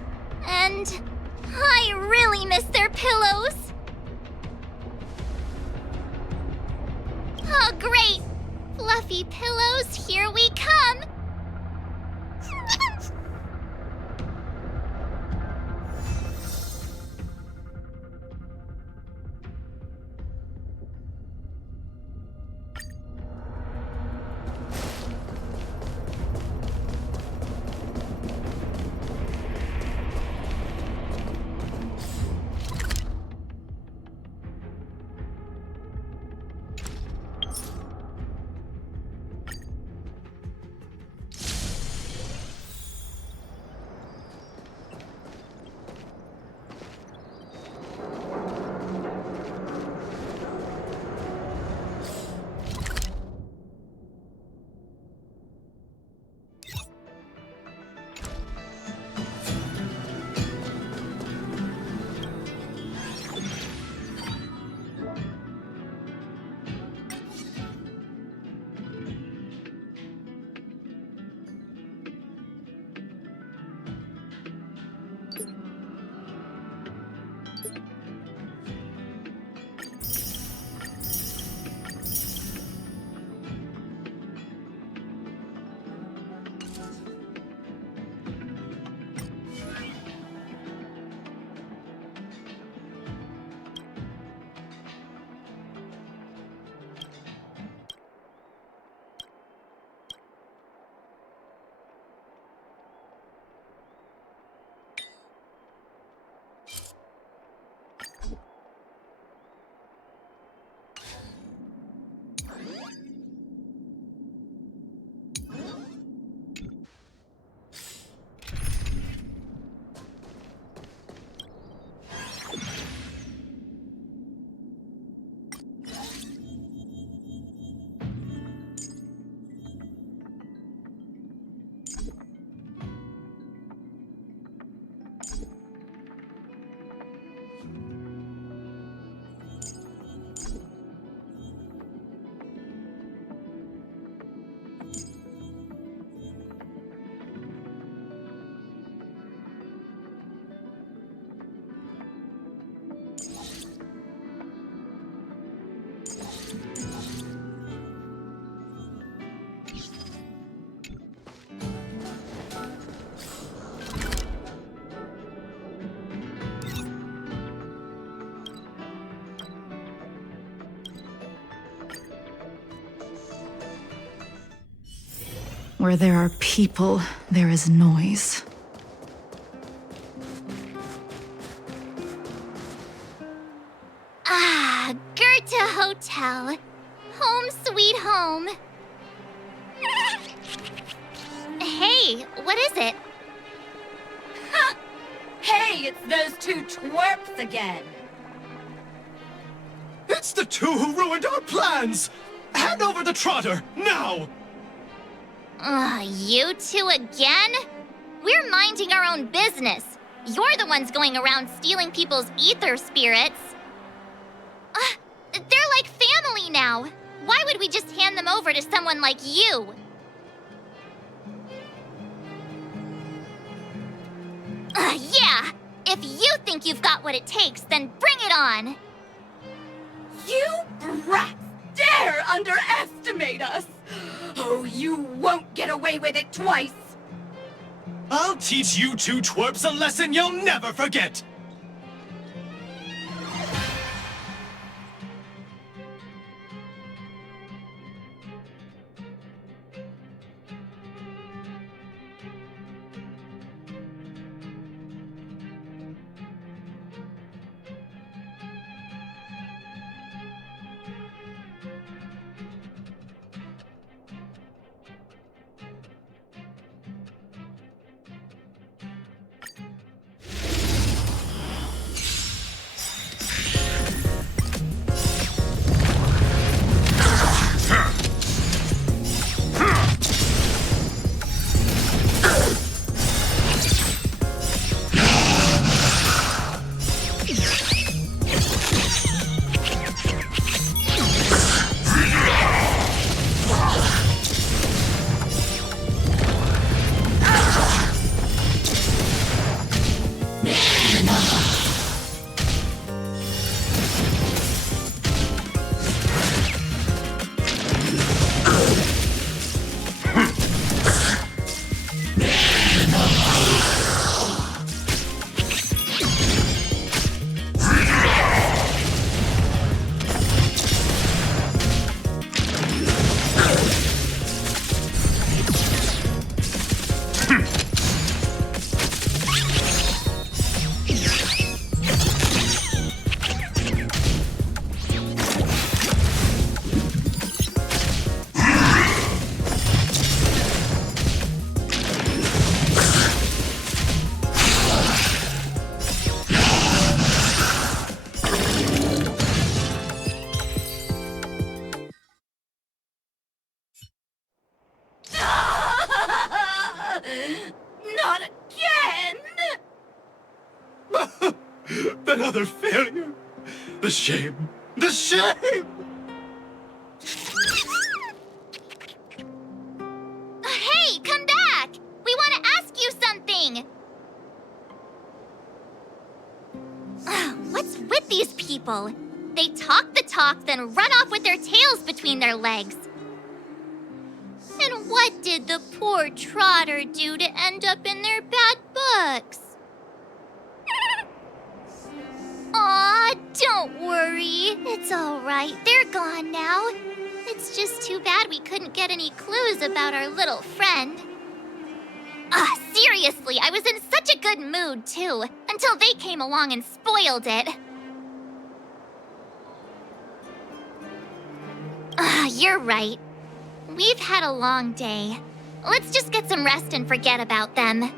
and I really miss their pillows. Oh, great! Fluffy pillows, here we come! Where there are people, there is noise. Ah, Goethe Hotel. Home sweet home. Hey, what is it? Hey, it's those two twerps again. It's the two who ruined our plans! Hand over the trotter, now! You two again? We're minding our own business. You're the ones going around stealing people's ether spirits. They're like family now. Why would we just hand them over to someone like you? Yeah! If you think you've got what it takes, then bring it on! You brats dare underestimate us! Oh, you won't get away with it twice! I'll teach you two twerps a lesson you'll never forget! Not again! Another failure! The shame! The shame! Hey, come back! We want to ask you something! What's with these people? They talk the talk, then run off with their tails between their legs. And what did the poor trotter do to end up in their bad books? Aw, don't worry. It's all right. They're gone now. It's just too bad we couldn't get any clues about our little friend. Seriously, I was in such a good mood, too, until they came along and spoiled it. You're right. We've had a long day. Let's just get some rest and forget about them.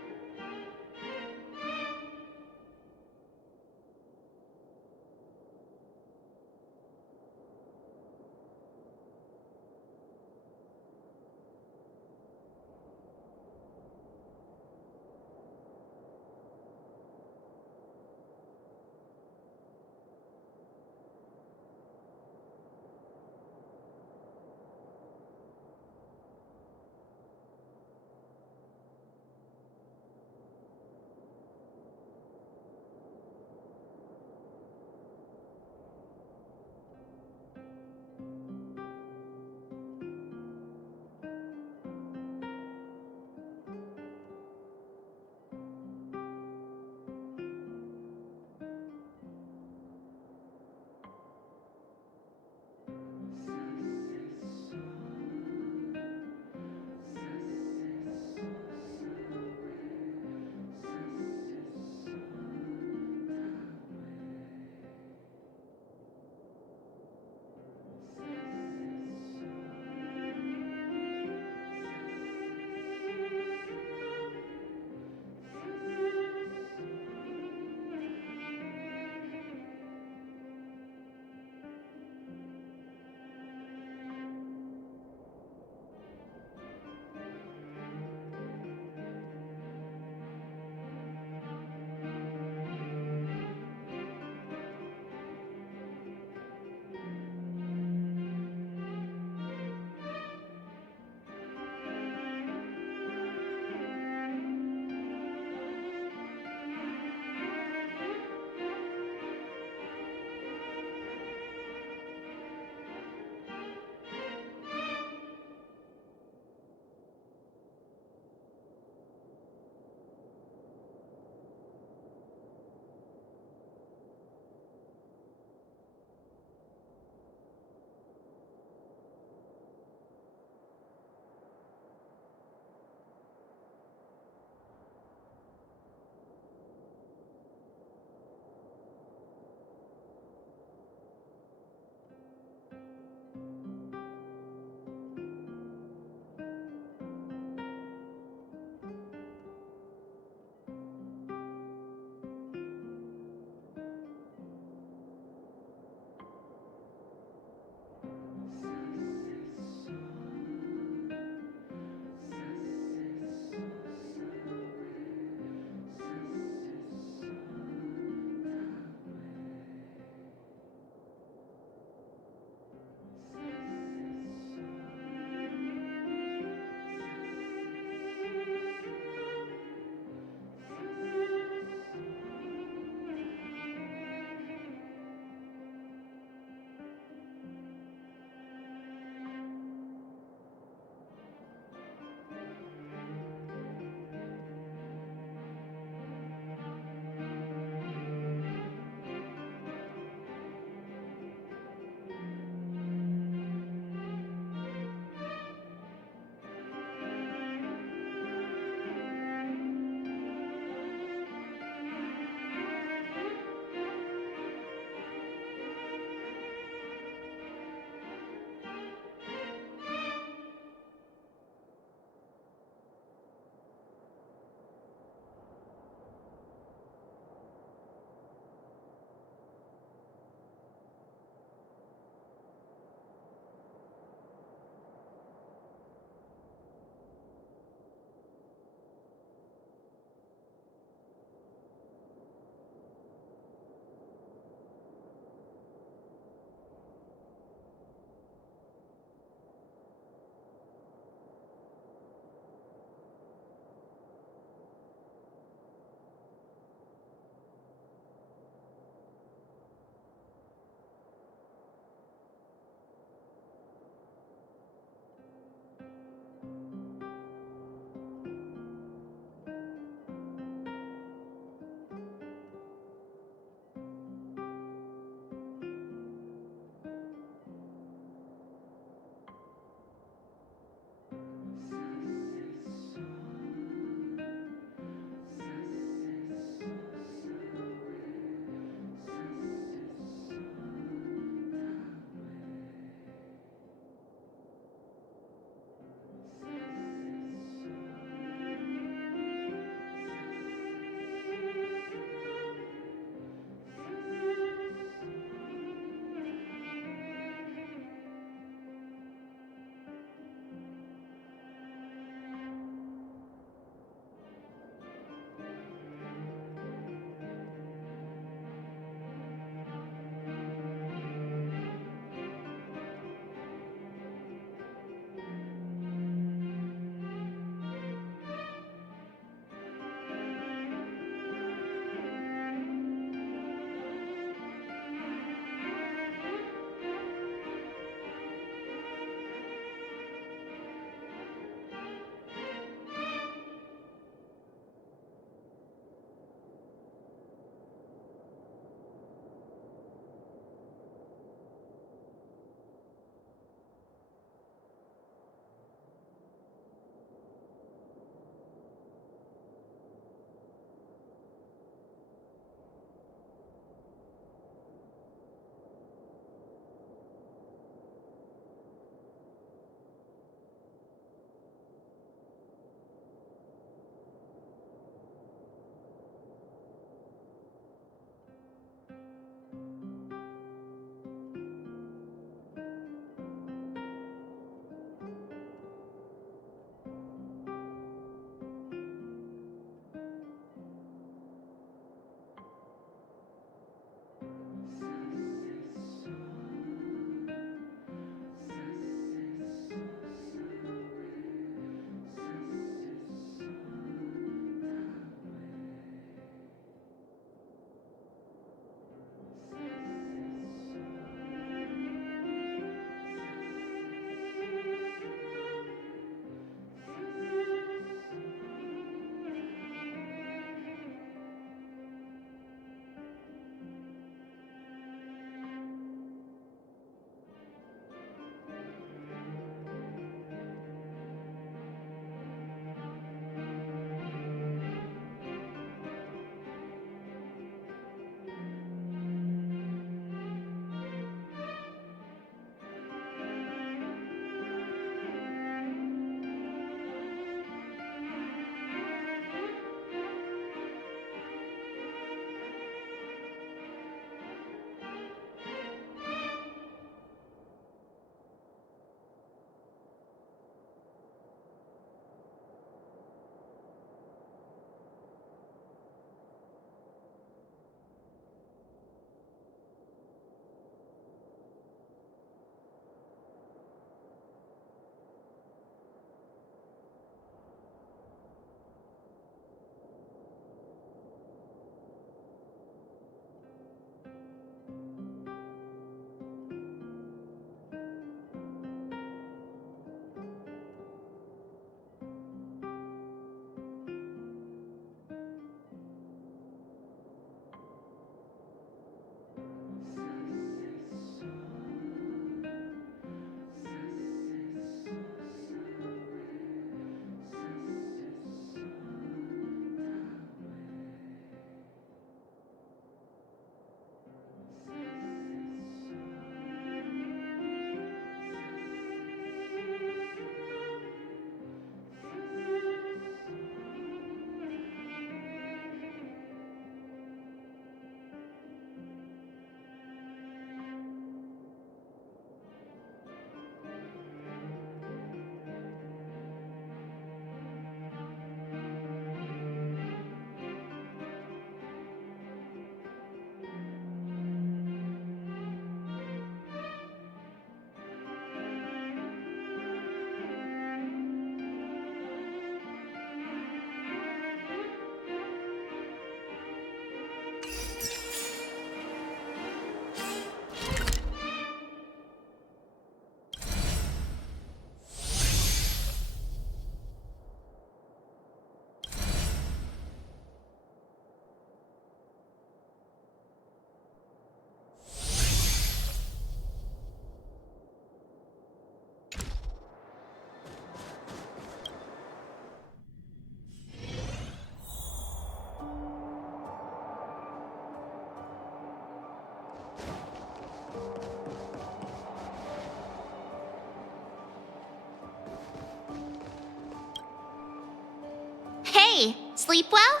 Hey, sleep well?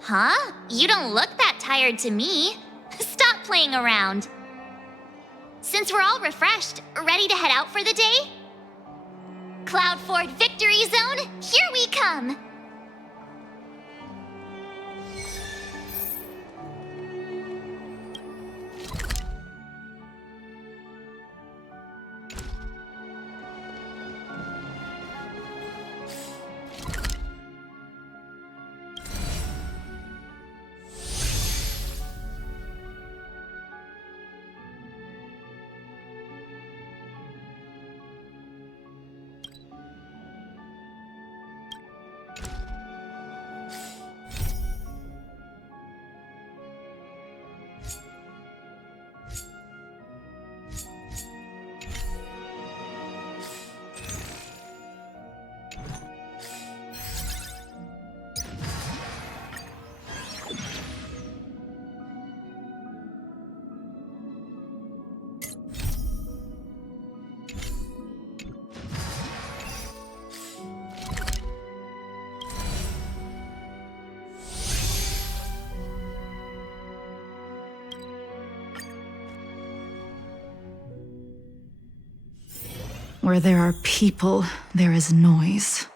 Huh? You don't look that tired to me. Stop playing around. Since we're all refreshed, ready to head out for the day? Cloud Ford Victory Zone, here we come! Where there are people, there is noise.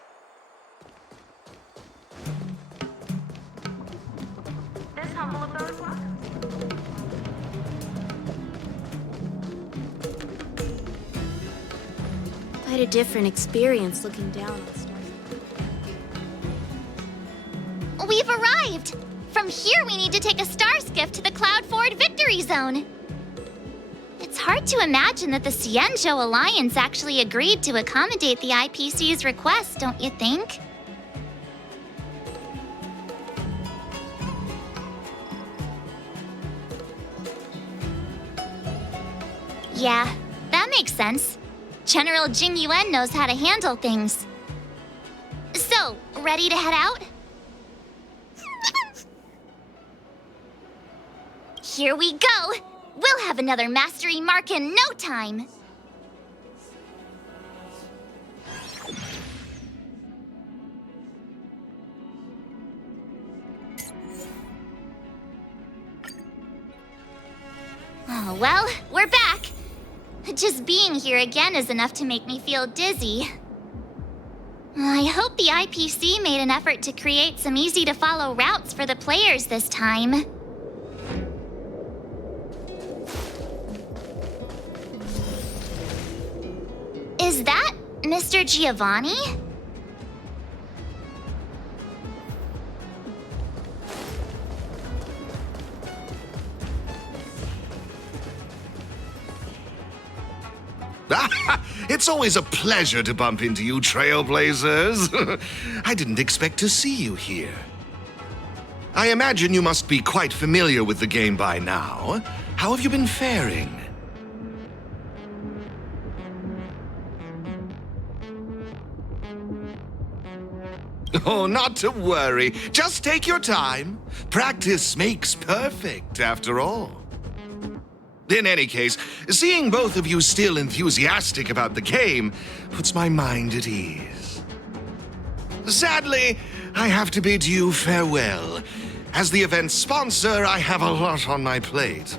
Quite a different experience looking down on stars. We've arrived! From here, we need to take a star skiff to the Cloud Ford Victory Zone. It's hard to imagine that the Xianzhou Alliance actually agreed to accommodate the IPC's request, don't you think? Yeah, that makes sense. General Jing Yuan knows how to handle things. So, ready to head out? Here we go! We'll have another mastery mark in no time! Oh, well, we're back! Just being here again is enough to make me feel dizzy. I hope the IPC made an effort to create some easy-to-follow routes for the players this time. Is that Mr. Giovanni? It's always a pleasure to bump into you, Trailblazers. I didn't expect to see you here. I imagine you must be quite familiar with the game by now. How have you been faring? Oh, not to worry. Just take your time. Practice makes perfect, after all. In any case, seeing both of you still enthusiastic about the game puts my mind at ease. Sadly, I have to bid you farewell. As the event's sponsor, I have a lot on my plate.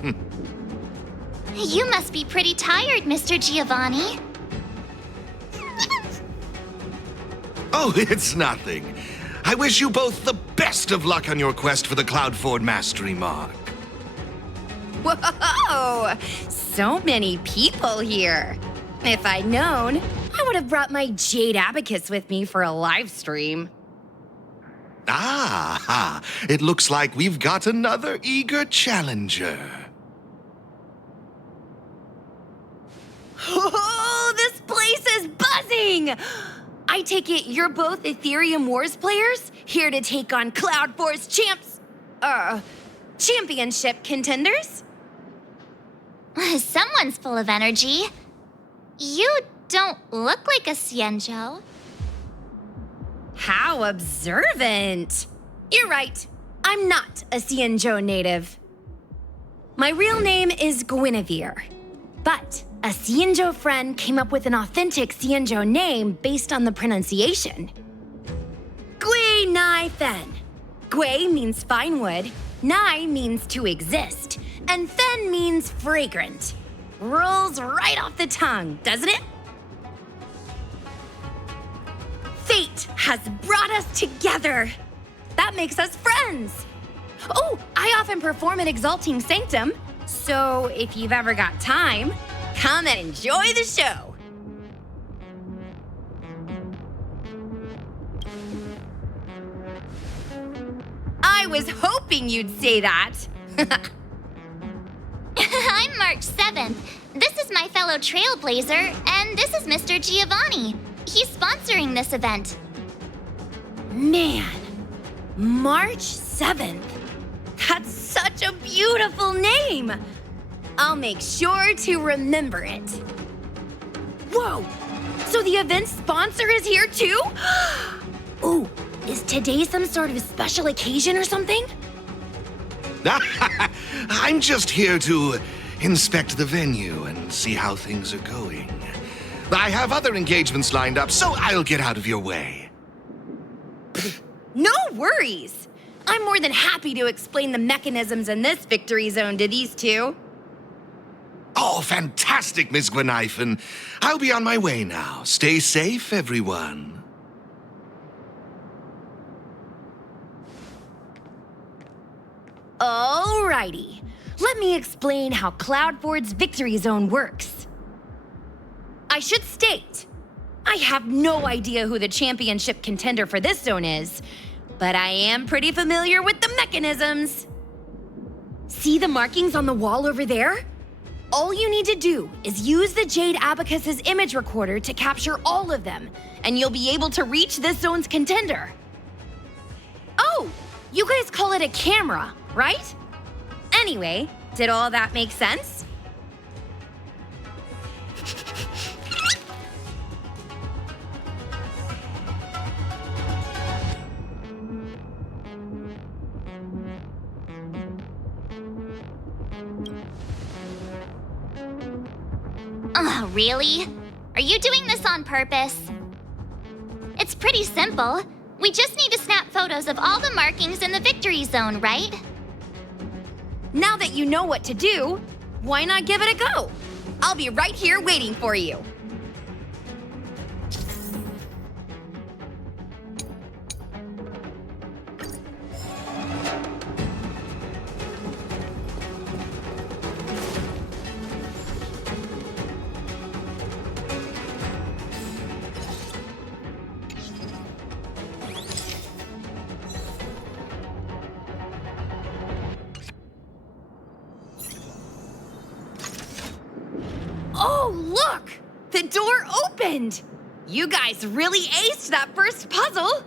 You must be pretty tired, Mr. Giovanni. Oh, it's nothing. I wish you both the best of luck on your quest for the Cloud Ford Mastery Mark. Whoa! So many people here. If I'd known, I would have brought my Jade Abacus with me for a live stream. Ah, it looks like we've got another eager challenger. Oh, this place is buzzing! I take it you're both Aetherium Wars players, here to take on Cloud Force championship contenders? Someone's full of energy. You don't look like a Xianzhou. How observant. You're right. I'm not a Cianzhou native. My real name is Guinevere, but a Cianzhou friend came up with an authentic Cianzhou name based on the pronunciation. Gui Nai Fen. Gui means fine wood, Nai means to exist, and Fen means fragrant. Rolls right off the tongue, doesn't it? Fate has brought us together. That makes us friends. Oh, I often perform at Exalting Sanctum, so if you've ever got time, come and enjoy the show. I was hoping you'd say that. I'm March 7th. This is my fellow Trailblazer, and this is Mr. Giovanni. He's sponsoring this event. Man, March 7th. That's such a beautiful name. I'll make sure to remember it. Whoa, so the event sponsor is here too? Ooh, is today some sort of special occasion or something? I'm just here to inspect the venue and see how things are going. I have other engagements lined up, so I'll get out of your way. No worries. I'm more than happy to explain the mechanisms in this victory zone to these two. Oh, fantastic, Miss Gweneifen. I'll be on my way now. Stay safe, everyone. Alrighty. Let me explain how Cloudford's victory zone works. I should state, I have no idea who the championship contender for this zone is, but I am pretty familiar with the mechanisms. See the markings on the wall over there? All you need to do is use the Jade Abacus's image recorder to capture all of them, and you'll be able to reach this zone's contender. Oh, you guys call it a camera, right? Anyway, did all that make sense? Oh, really? Are you doing this on purpose? It's pretty simple. We just need to snap photos of all the markings in the victory zone, right? Now that you know what to do, why not give it a go? I'll be right here waiting for you. Oh, look! The door opened! You guys really aced that first puzzle!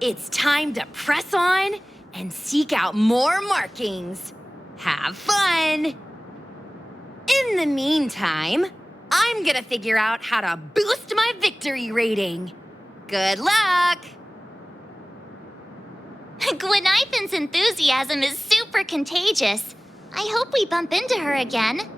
It's time to press on and seek out more markings. Have fun! In the meantime, I'm gonna figure out how to boost my victory rating. Good luck! Gweneifin's enthusiasm is super contagious. I hope we bump into her again.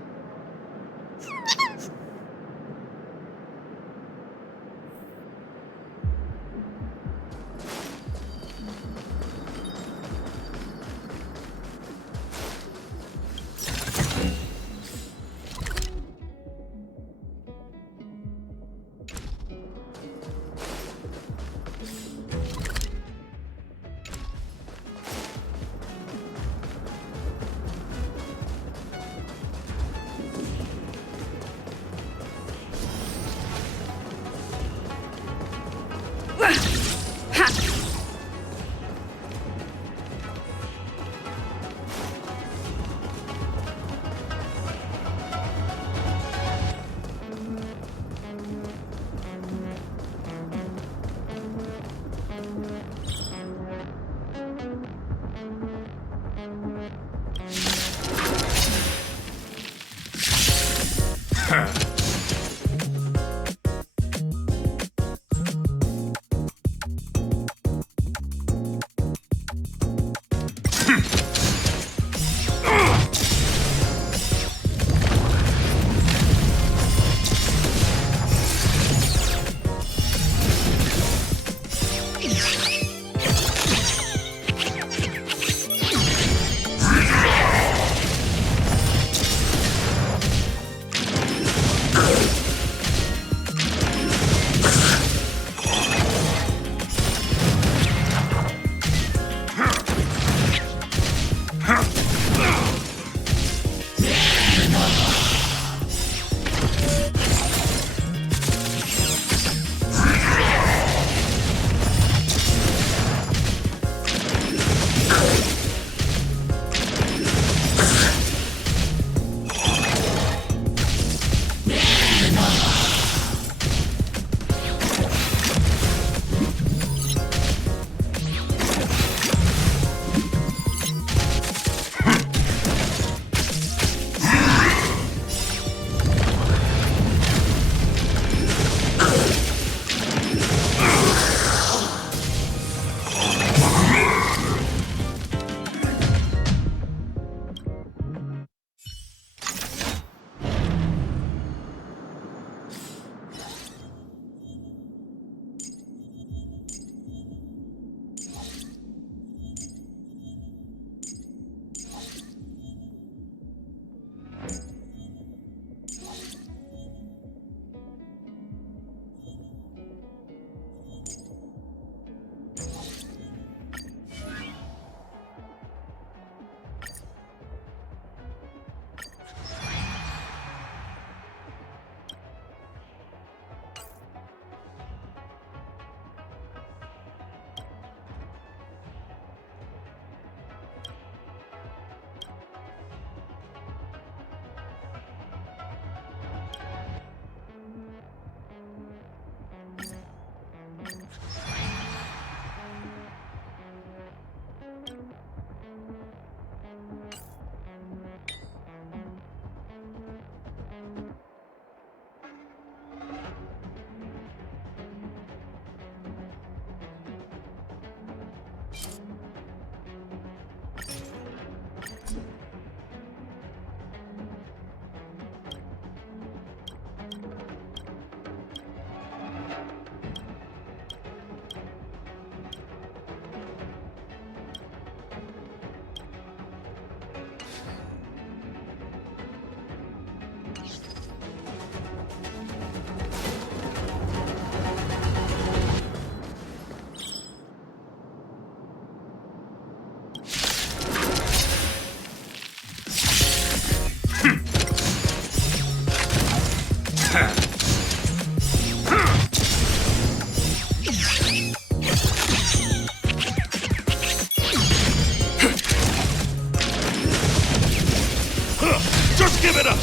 it up!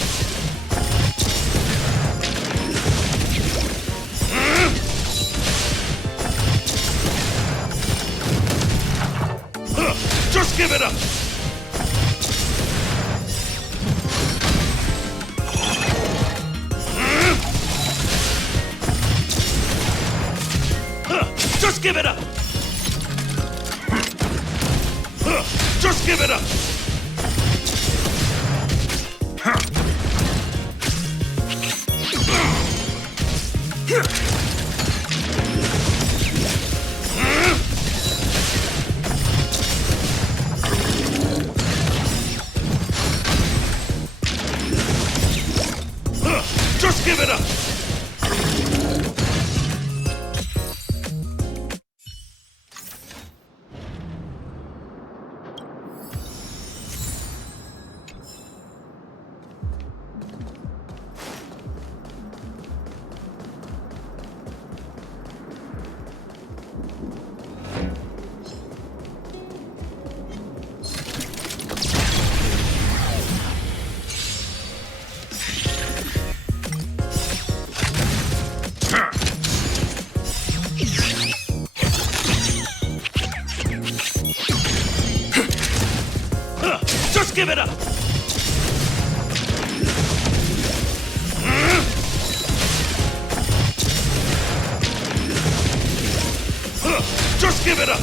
Just give it up! Just give it up! Just give it up! Just give it up! Just give it up! Just give it up!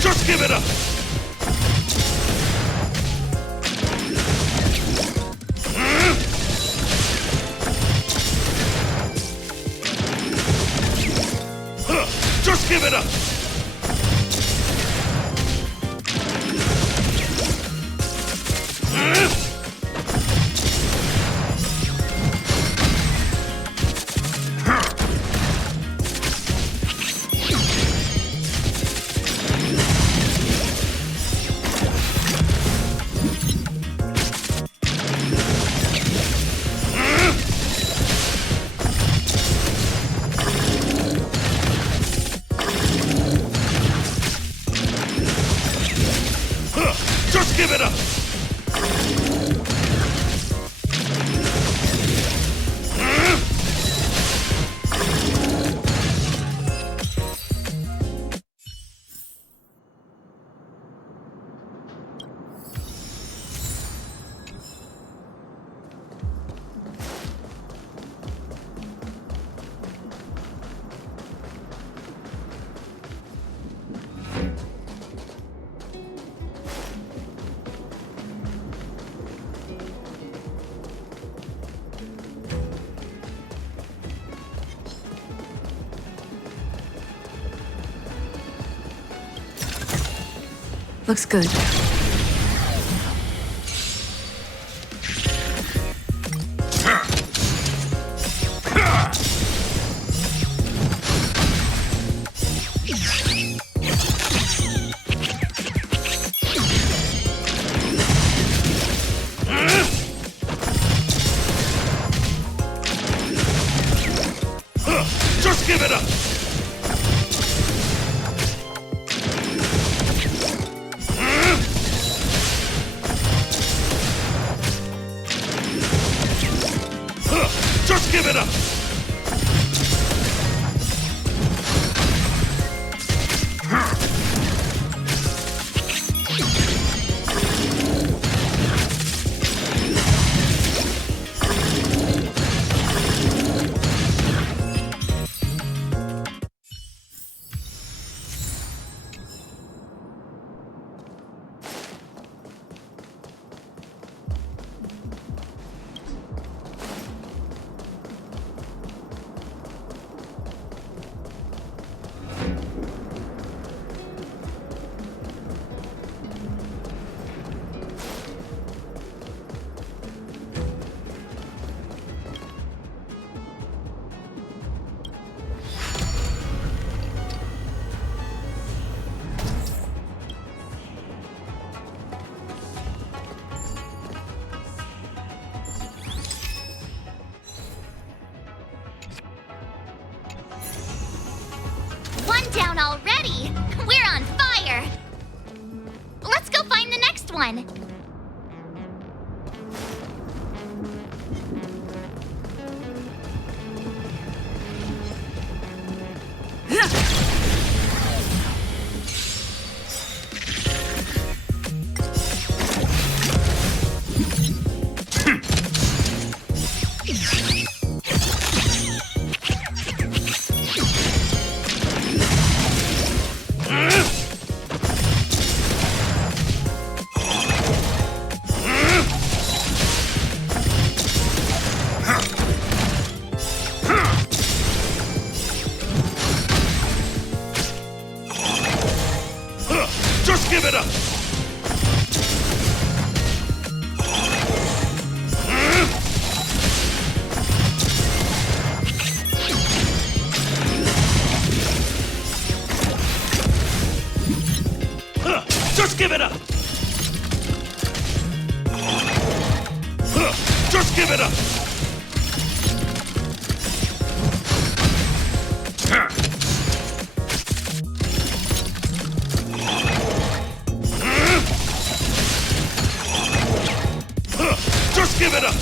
Just give it up! Just give it up! Looks good. Just give it up! Just give it up! One down already! We're on fire! Let's go find the next one! Just give it up! Just give it up! Just give it up! Just give it up!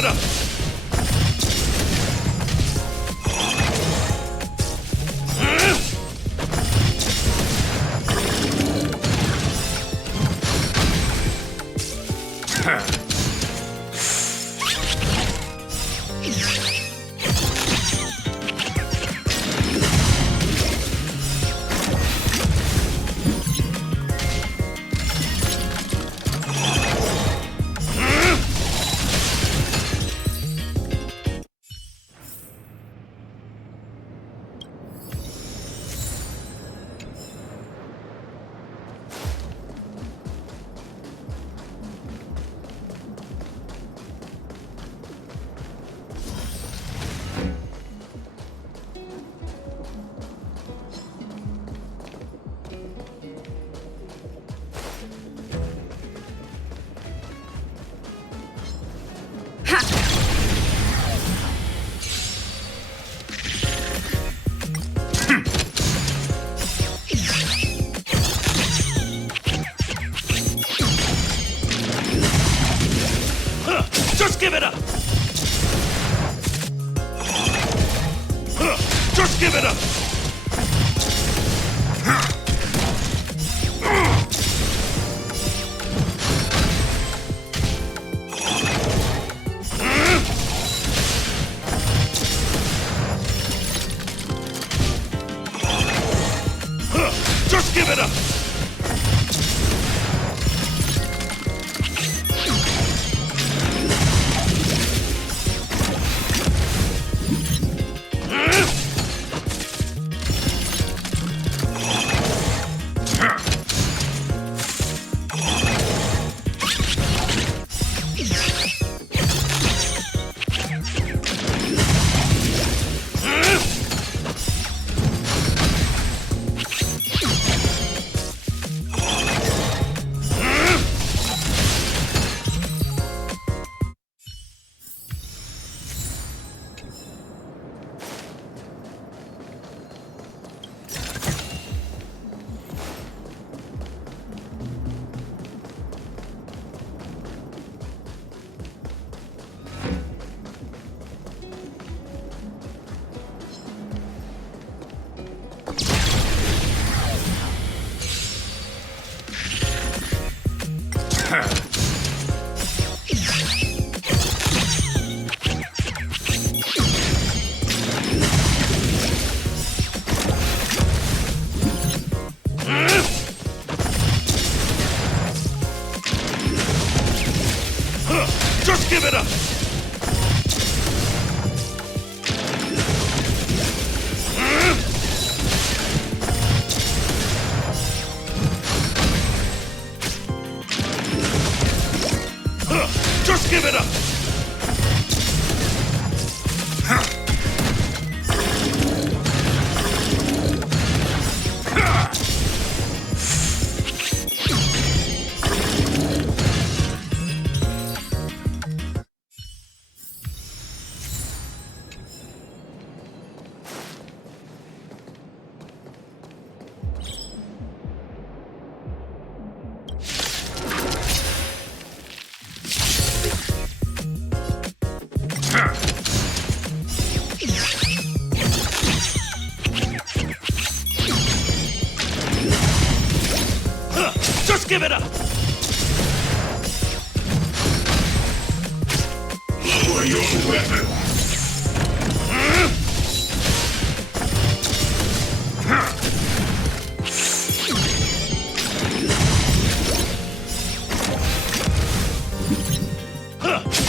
give it up! Just give it up! Just give it up! Just give it up! Just give it up! Just give it up! Just give it up! Lower your weapon!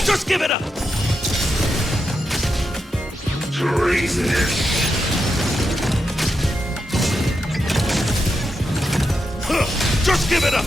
Just give it up! Treasonous! Just give it up!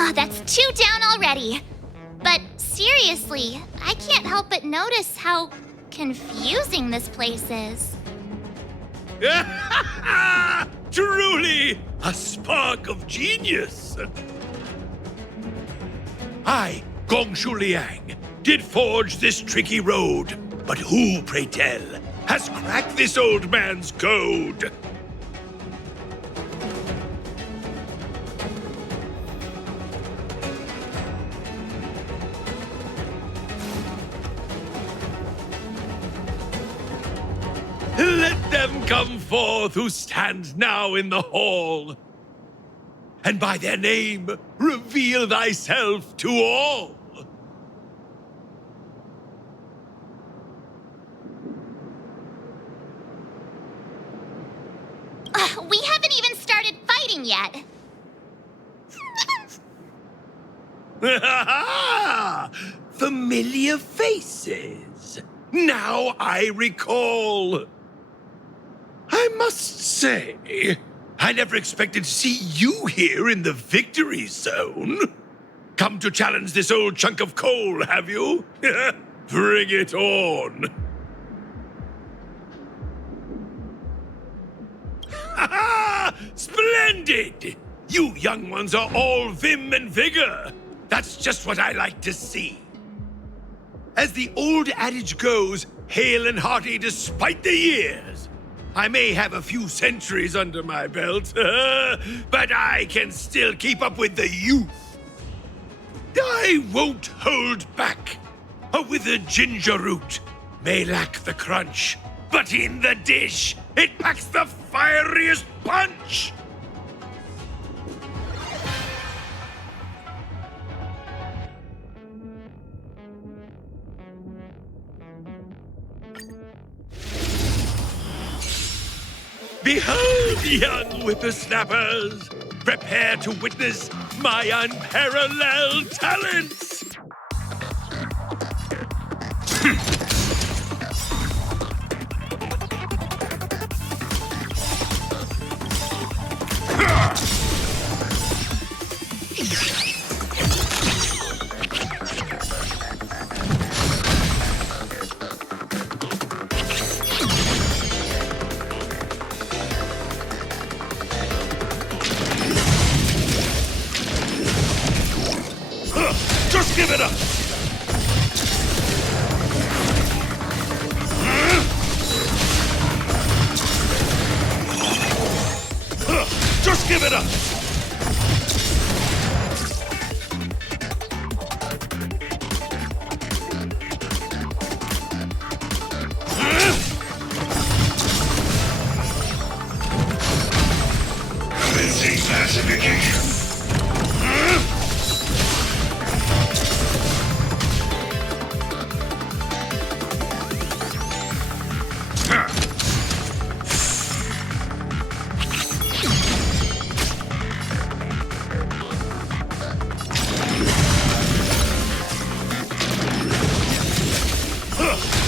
Oh, that's 2 down already. But seriously, I can't help but notice how confusing this place is. Truly, a spark of genius. I, Gongshu Liang, did forge this tricky road. But who, pray tell, has cracked this old man's code? Let them come forth who stand now in the hall, and by their name reveal thyself to all. yet. Familiar faces. Now I recall. I must say, I never expected to see you here in the victory zone. Come to challenge this old chunk of coal, have you? Bring it on. Splendid! You young ones are all vim and vigor. That's just what I like to see. As the old adage goes, hale and hearty despite the years. I may have a few centuries under my belt, but I can still keep up with the youth. I won't hold back. A withered ginger root may lack the crunch, but in the dish, it packs the fieriest punch. Behold, young whippersnappers! Prepare to witness my unparalleled talents! Just give it up! Just give it up! Commencing pacification.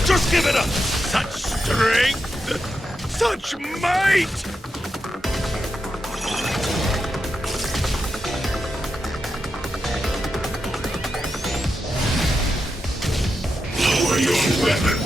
Just give it up! Such strength! Such might! Lower your weapon.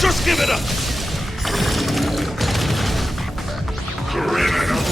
Just give it up! Criminal.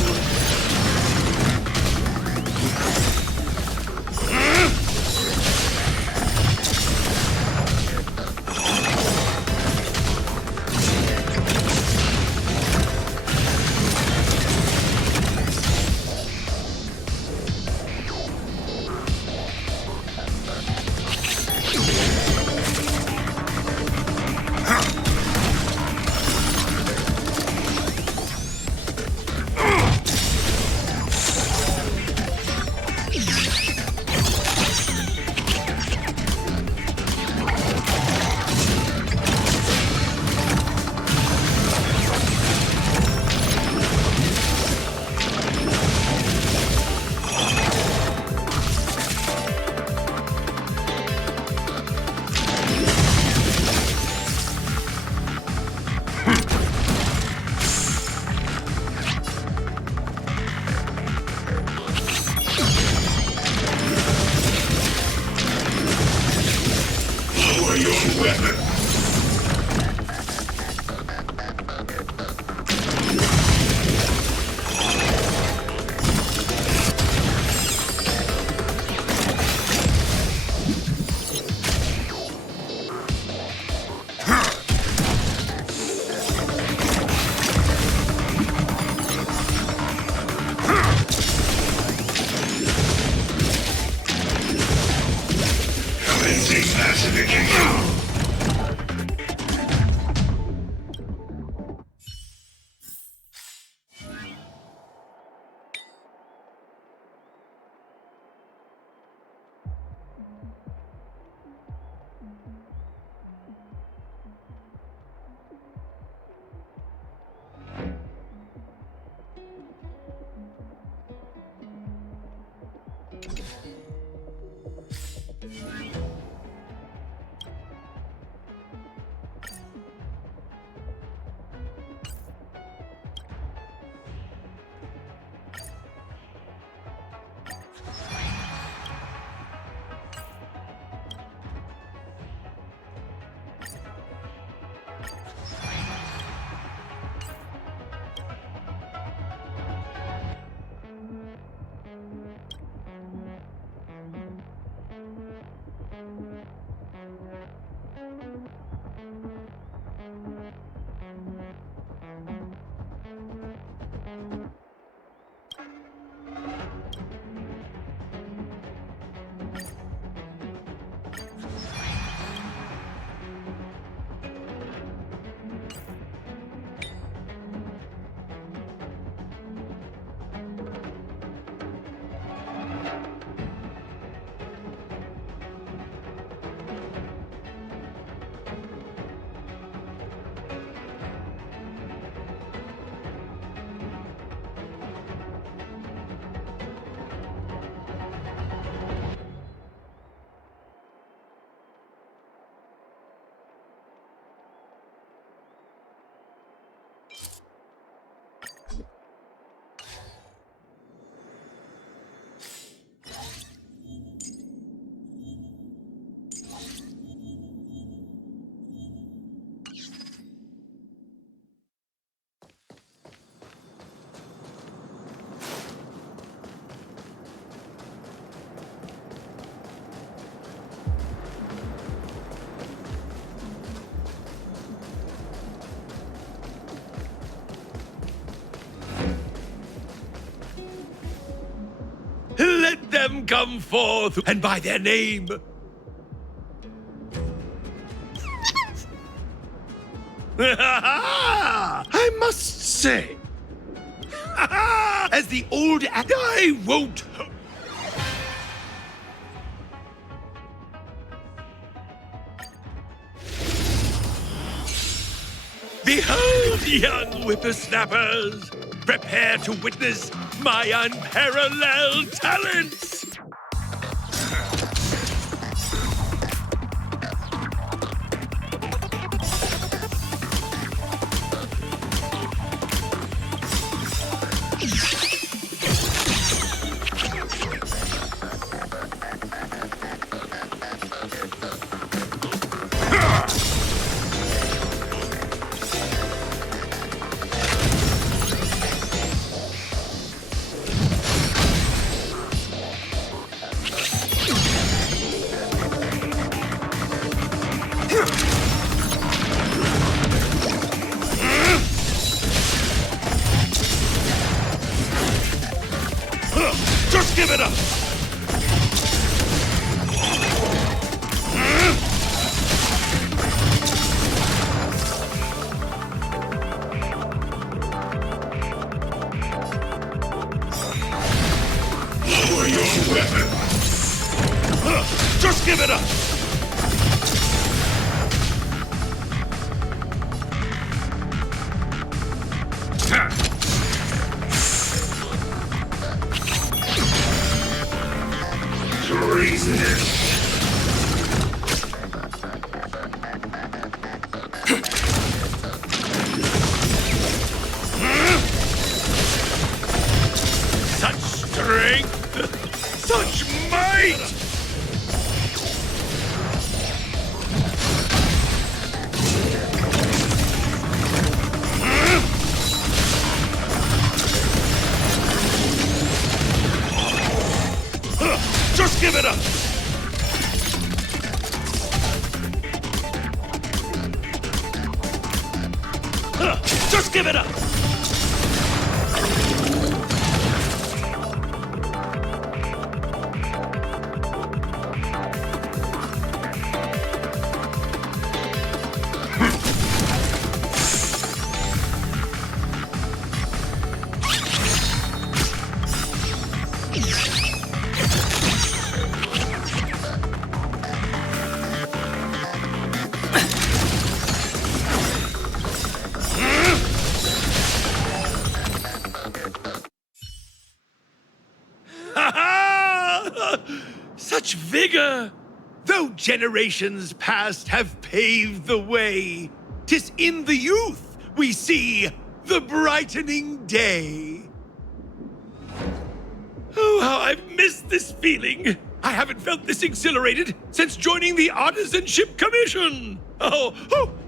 them come forth, and by their name. I must say, as the old I won't. Behold, young whippersnappers, prepare to witness my unparalleled talents! Just give it up! Lower your weapon. Just give it up! Treasonous. Such strength! Such might! Just give it up! Just give it up! Such vigor! Though generations past have paved the way, 'tis in the youth we see the brightening day. Oh, how I've missed this feeling! I haven't felt this exhilarated since joining the Artisanship Commission! Oh,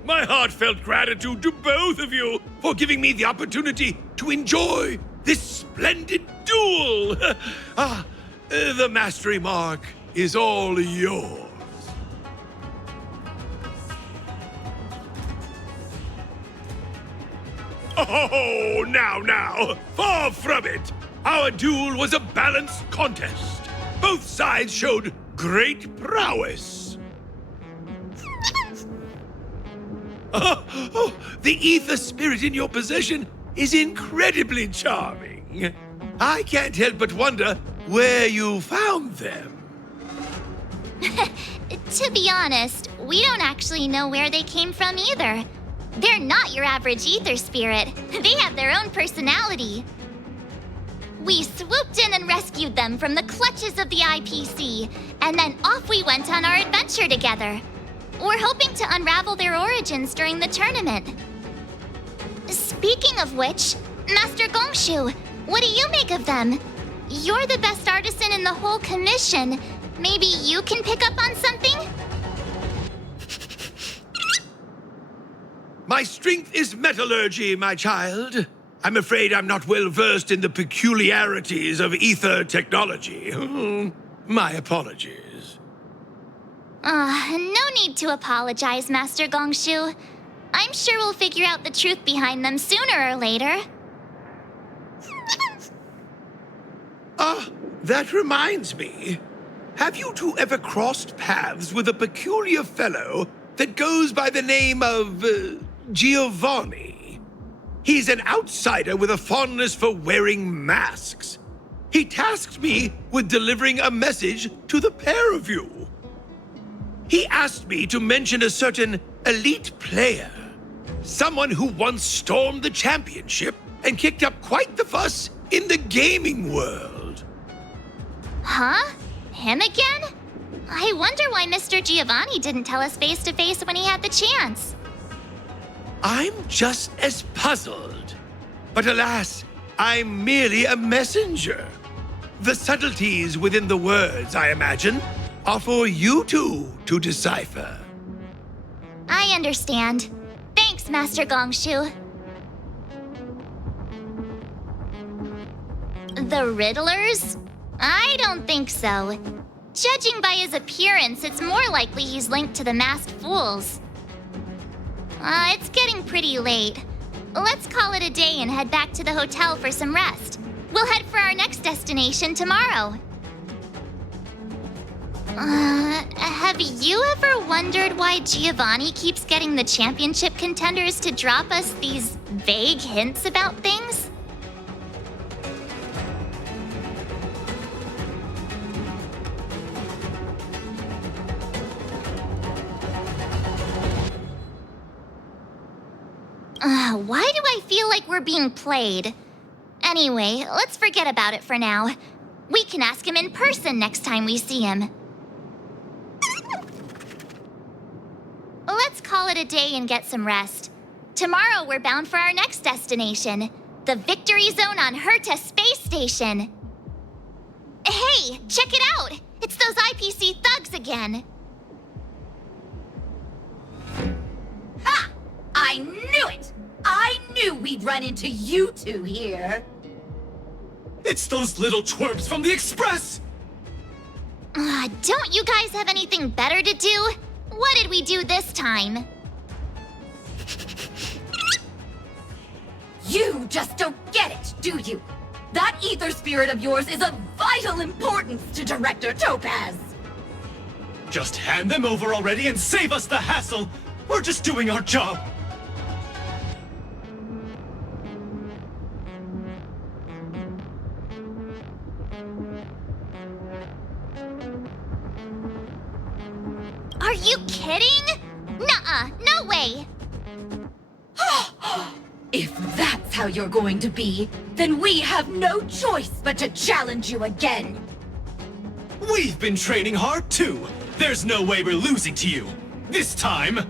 my heartfelt gratitude to both of you for giving me the opportunity to enjoy this splendid duel! The mastery mark is all yours. Oh, now, far from it. Our duel was a balanced contest. Both sides showed great prowess. The ether spirit in your possession is incredibly charming. I can't help but wonder where you found them. To be honest, we don't actually know where they came from either. They're not your average ether spirit. They have their own personality. We swooped in and rescued them from the clutches of the IPC, and then off we went on our adventure together. We're hoping to unravel their origins during the tournament. Speaking of which, Master Gongshu, what do you make of them? You're the best artisan in the whole commission. Maybe you can pick up on something? My strength is metallurgy, my child. I'm afraid I'm not well versed in the peculiarities of ether technology. My apologies. No need to apologize, Master Gongshu. I'm sure we'll figure out the truth behind them sooner or later. That reminds me. Have you two ever crossed paths with a peculiar fellow that goes by the name of Giovanni? He's an outsider with a fondness for wearing masks. He tasked me with delivering a message to the pair of you. He asked me to mention a certain elite player, someone who once stormed the championship and kicked up quite the fuss in the gaming world. Huh? Him again? I wonder why Mr. Giovanni didn't tell us face to face when he had the chance. I'm just as puzzled. But alas, I'm merely a messenger. The subtleties within the words, I imagine, are for you two to decipher. I understand. Thanks, Master Gongshu. The Riddlers? I don't think so. Judging by his appearance, it's more likely he's linked to the Masked Fools. It's getting pretty late. Let's call it a day and head back to the hotel for some rest. We'll head for our next destination tomorrow. Have you ever wondered why Giovanni keeps getting the championship contenders to drop us these vague hints about things? Why do I feel like we're being played? Anyway, let's forget about it for now. We can ask him in person next time we see him. Let's call it a day and get some rest. Tomorrow we're bound for our next destination, the Victory Zone on Herta Space Station. Hey, check it out! It's those IPC thugs again. Ha! I knew it! I knew we'd run into you two here. It's those little twerps from the Express! Don't you guys have anything better to do? What did we do this time? You just don't get it, do you? That ether spirit of yours is of vital importance to Director Topaz. Just hand them over already and save us the hassle! We're just doing our job! Are you kidding? Nuh-uh, no way! If that's how you're going to be, then we have no choice but to challenge you again. We've been training hard too! There's no way we're losing to you! This time!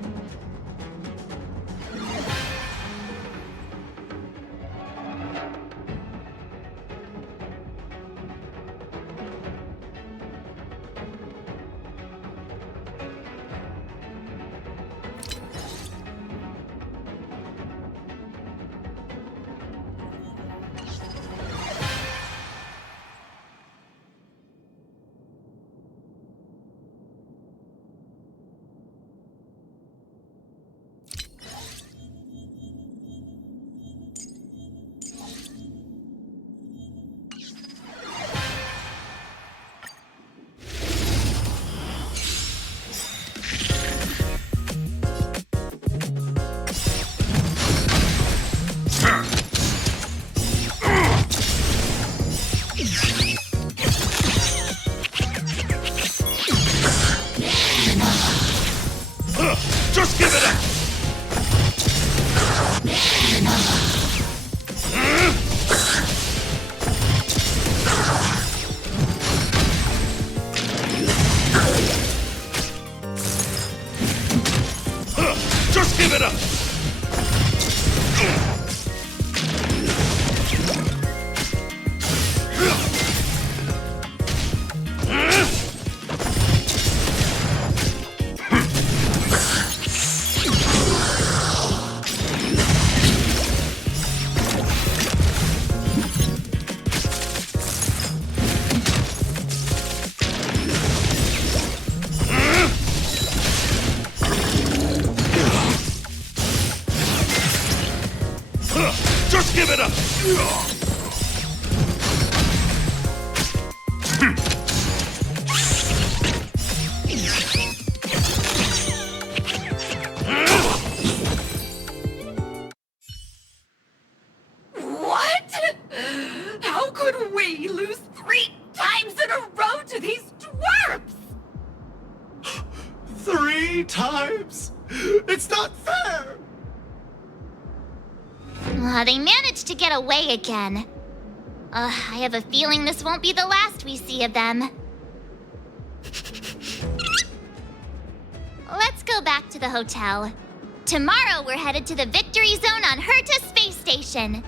Just give it up! Just give it up! Just give it up! we lose 3 times in a row to these dwarfs? 3 times? It's not fair! They managed to get away again. I have a feeling this won't be the last we see of them. Let's go back to the hotel. Tomorrow we're headed to the Victory Zone on Herta Space Station.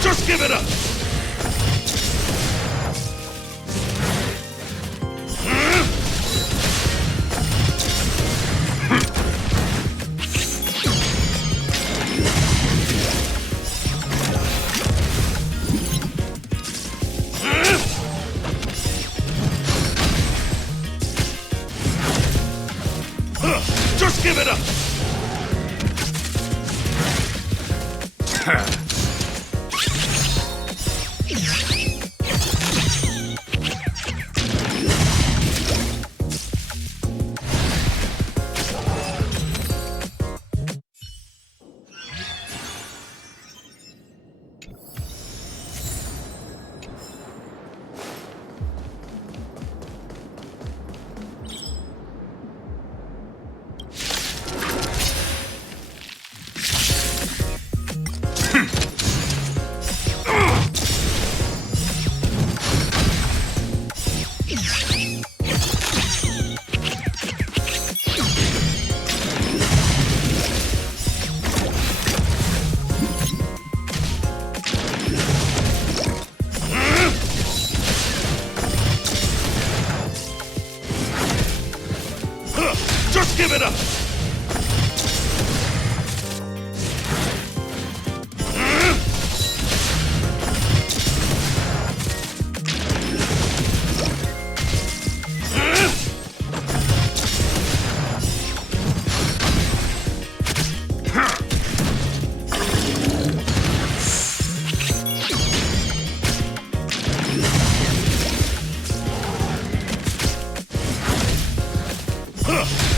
Just give it up! Just give it up! Just give it up!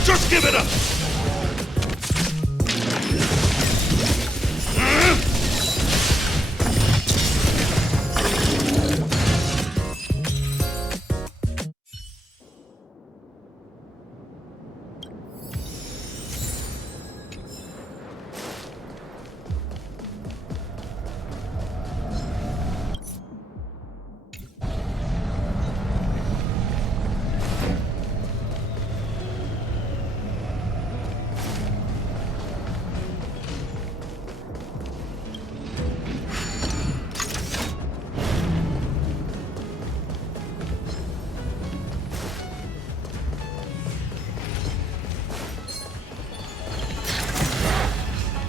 Just give it up!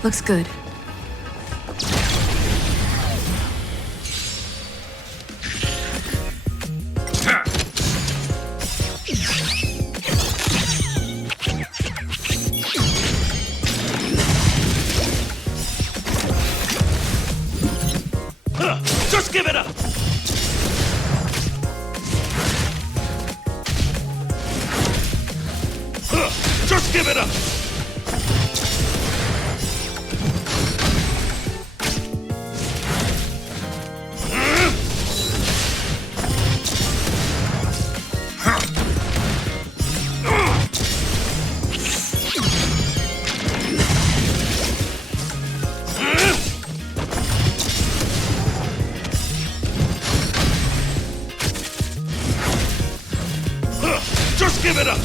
Looks good. Just give it up! Just give it up! it up!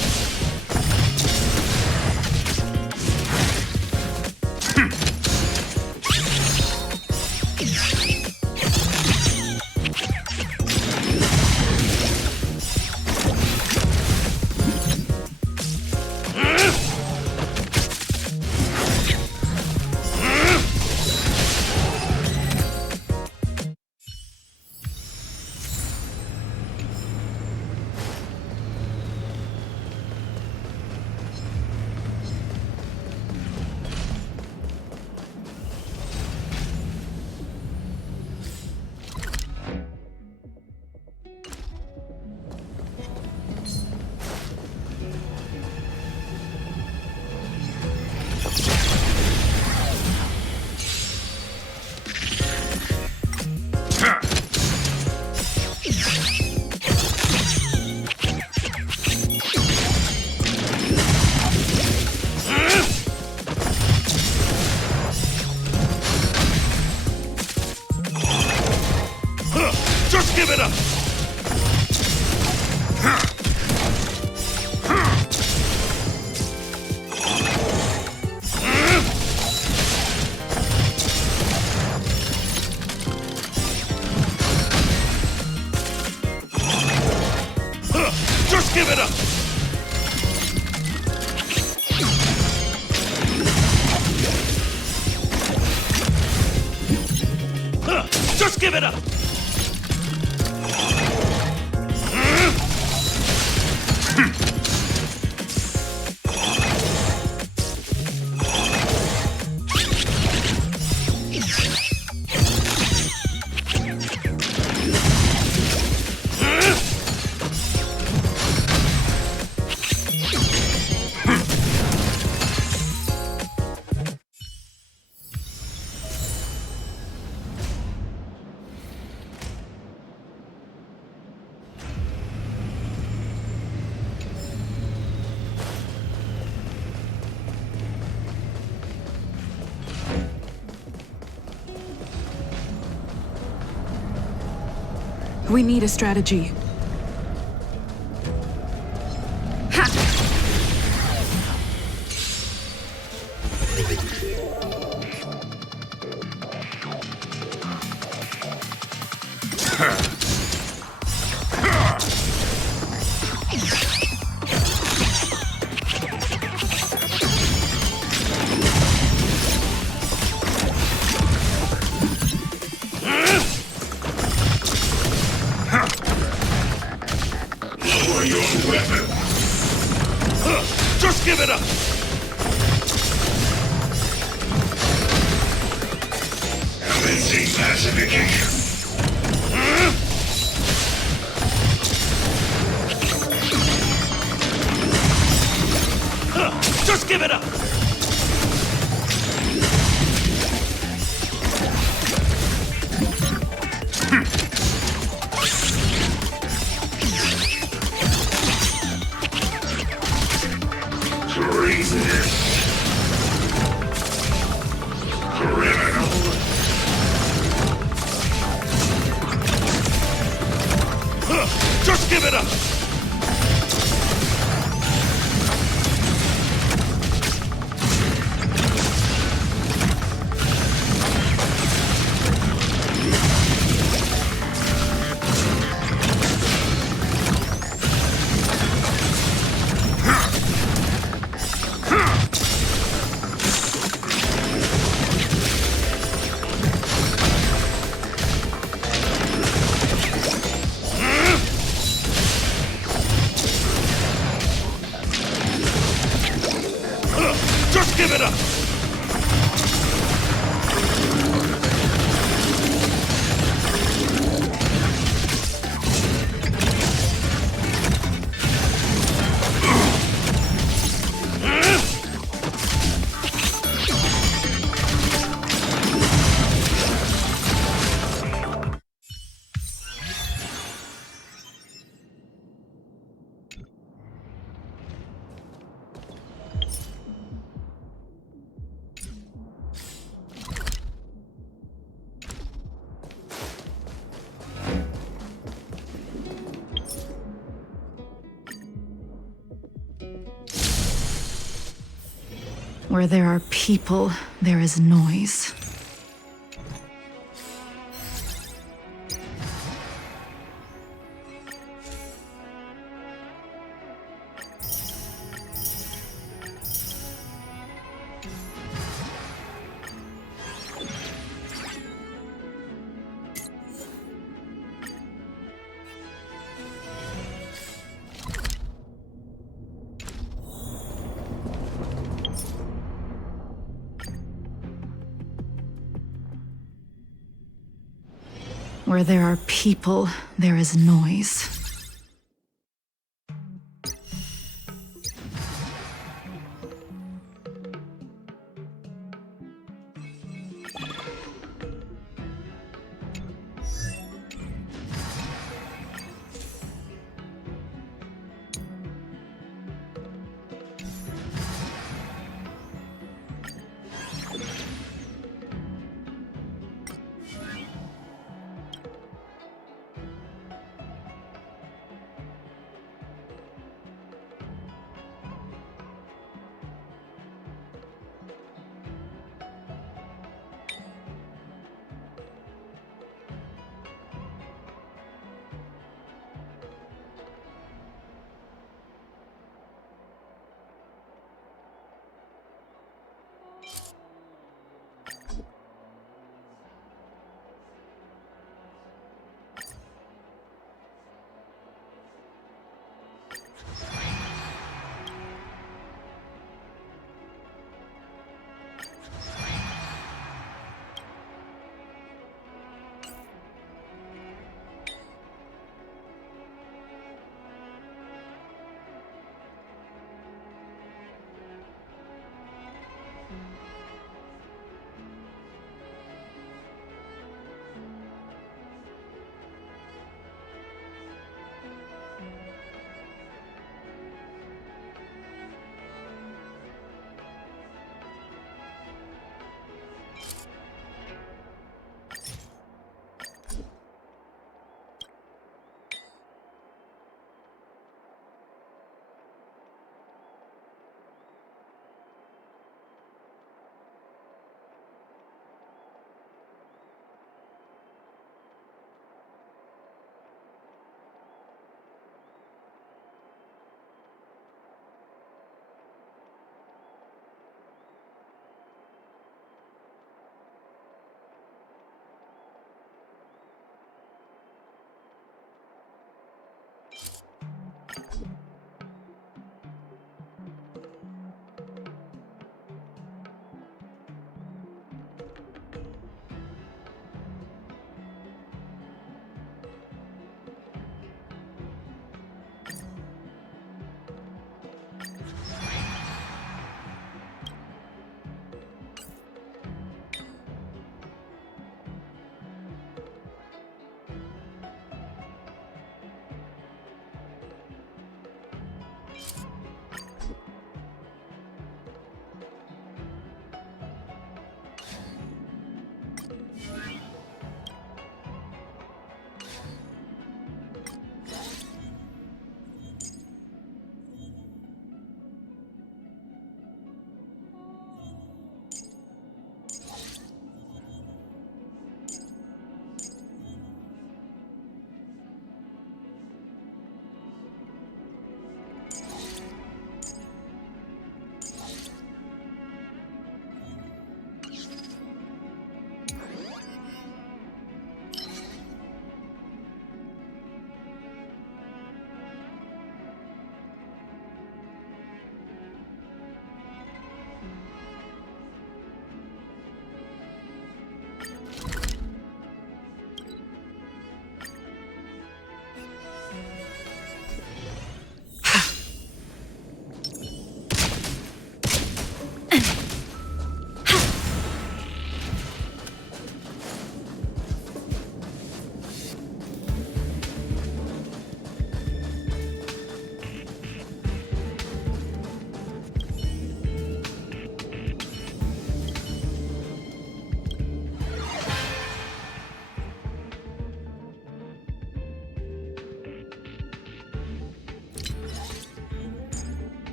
Just give it up! Just give it up! Just give it up! We need a strategy. Just give it up! Commencing pacification. Just give it up! Treasonous. Criminal. Just give it up! Just give it up! Where there are people, there is noise. Where there are people, there is noise.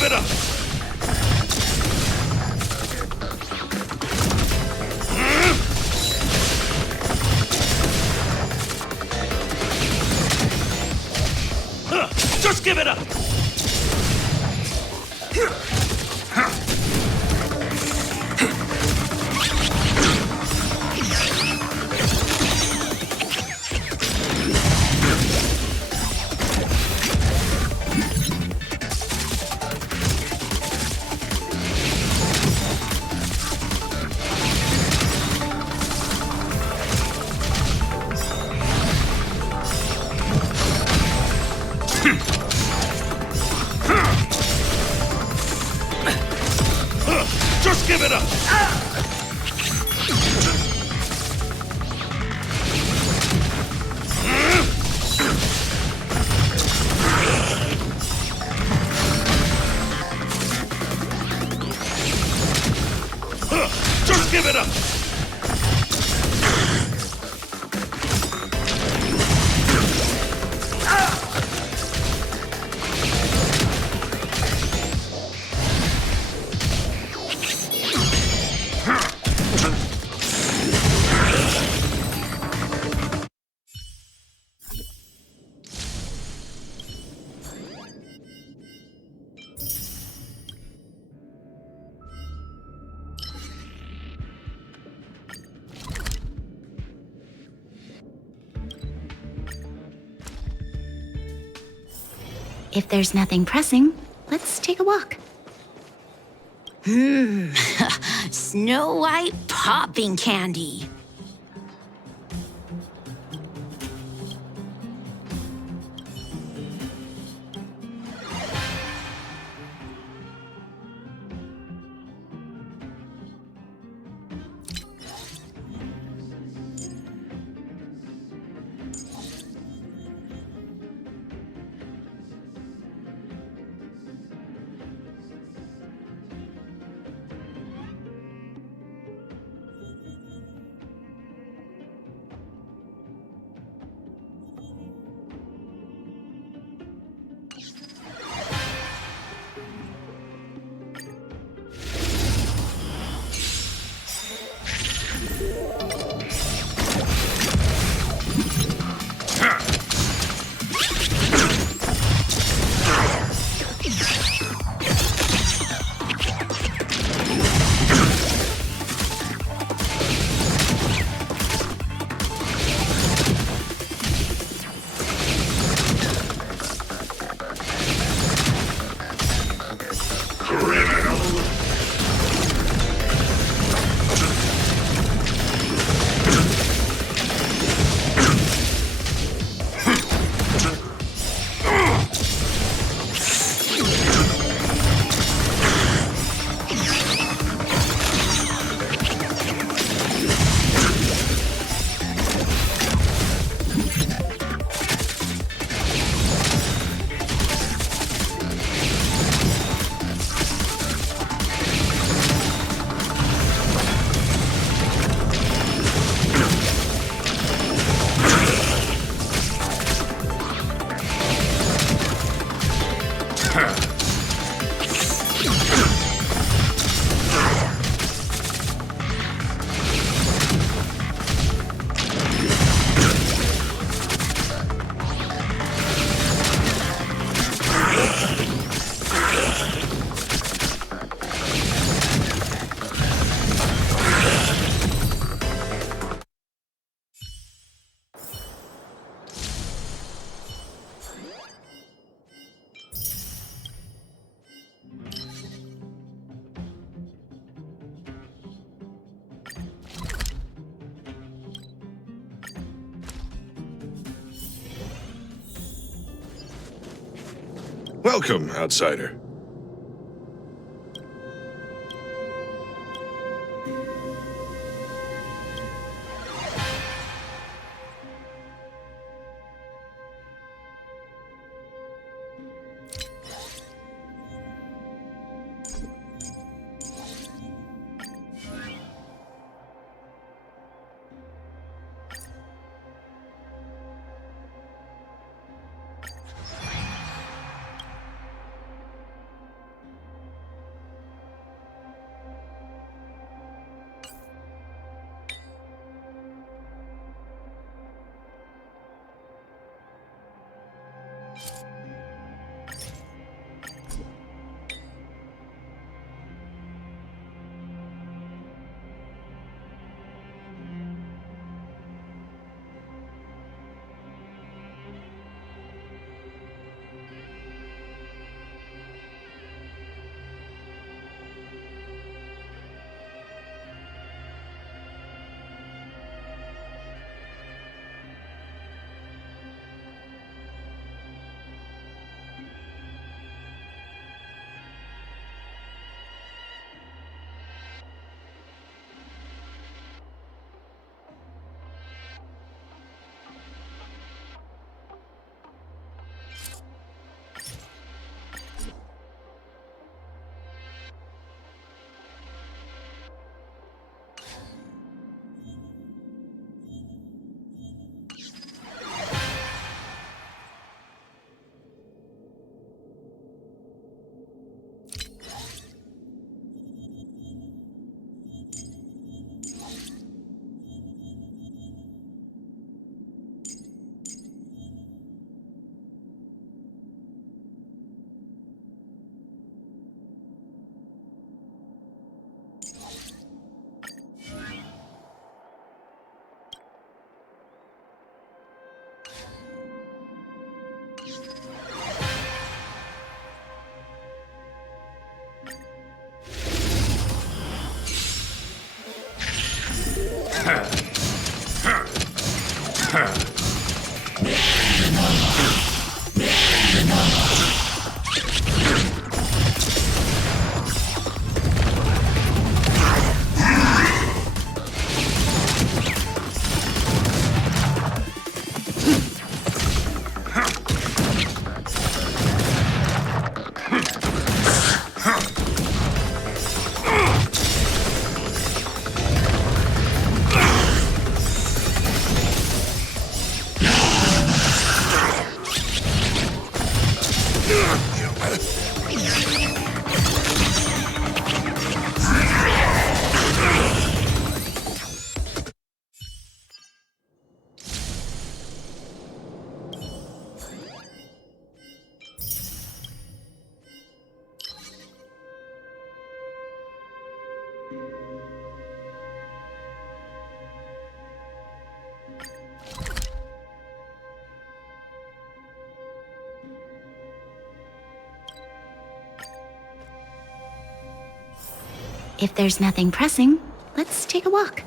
give it up! Just give it up! Just give it up! Just give it up! If there's nothing pressing, let's take a walk. Snow White popping candy. Welcome, outsider. If there's nothing pressing, let's take a walk.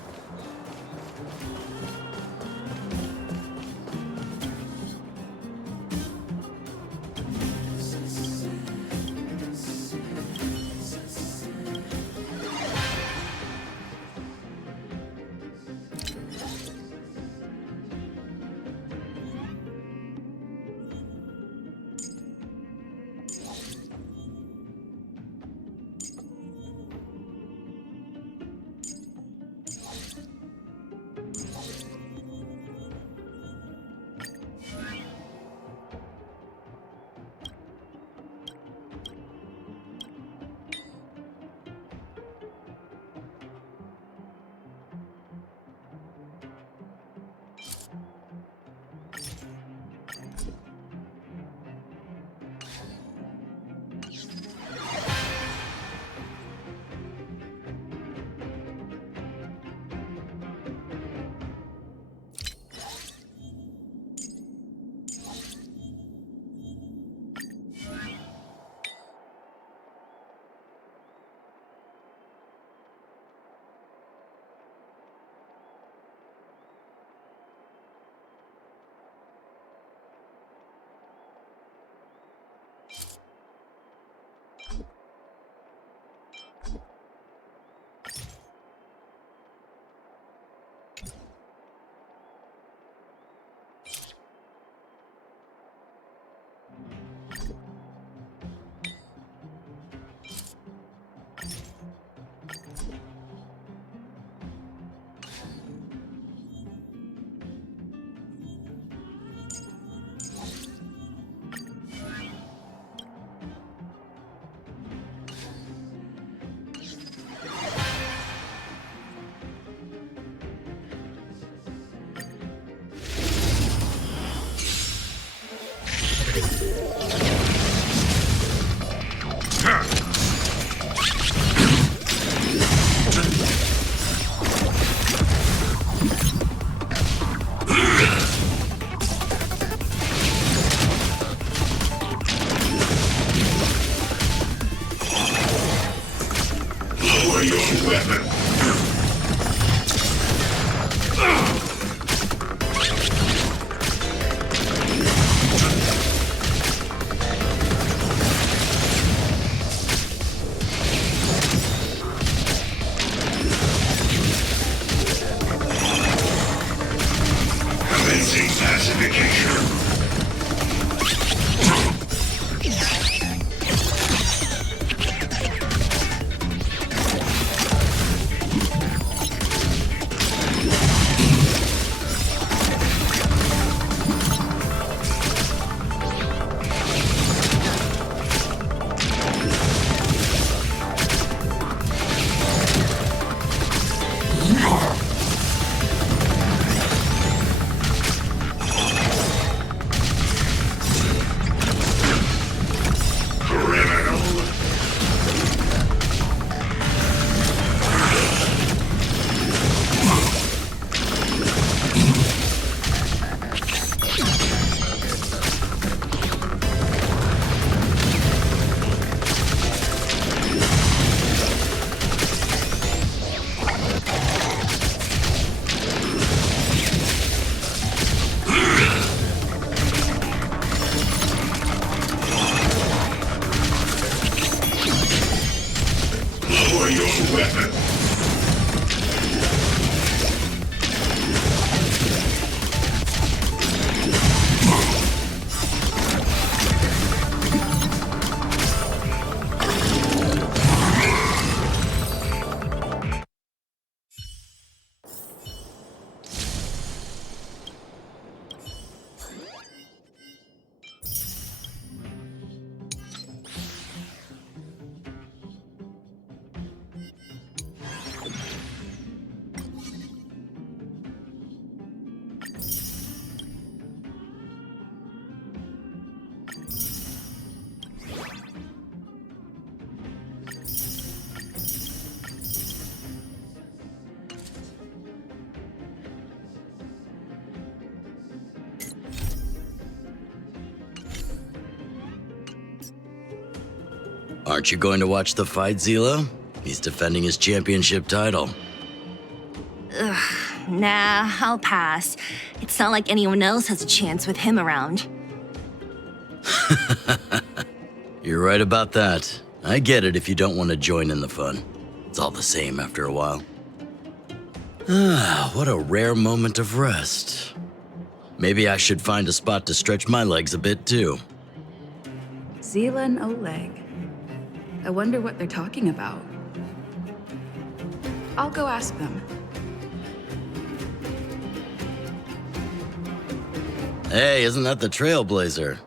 your weapon. Aren't you going to watch the fight, Zila? He's defending his championship title. Ugh, nah, I'll pass. It's not like anyone else has a chance with him around. You're right about that. I get it if you don't want to join in the fun. It's all the same after a while. Ah, what a rare moment of rest. Maybe I should find a spot to stretch my legs a bit too. Zila and Oleg. I wonder what they're talking about. I'll go ask them. Hey, isn't that the Trailblazer?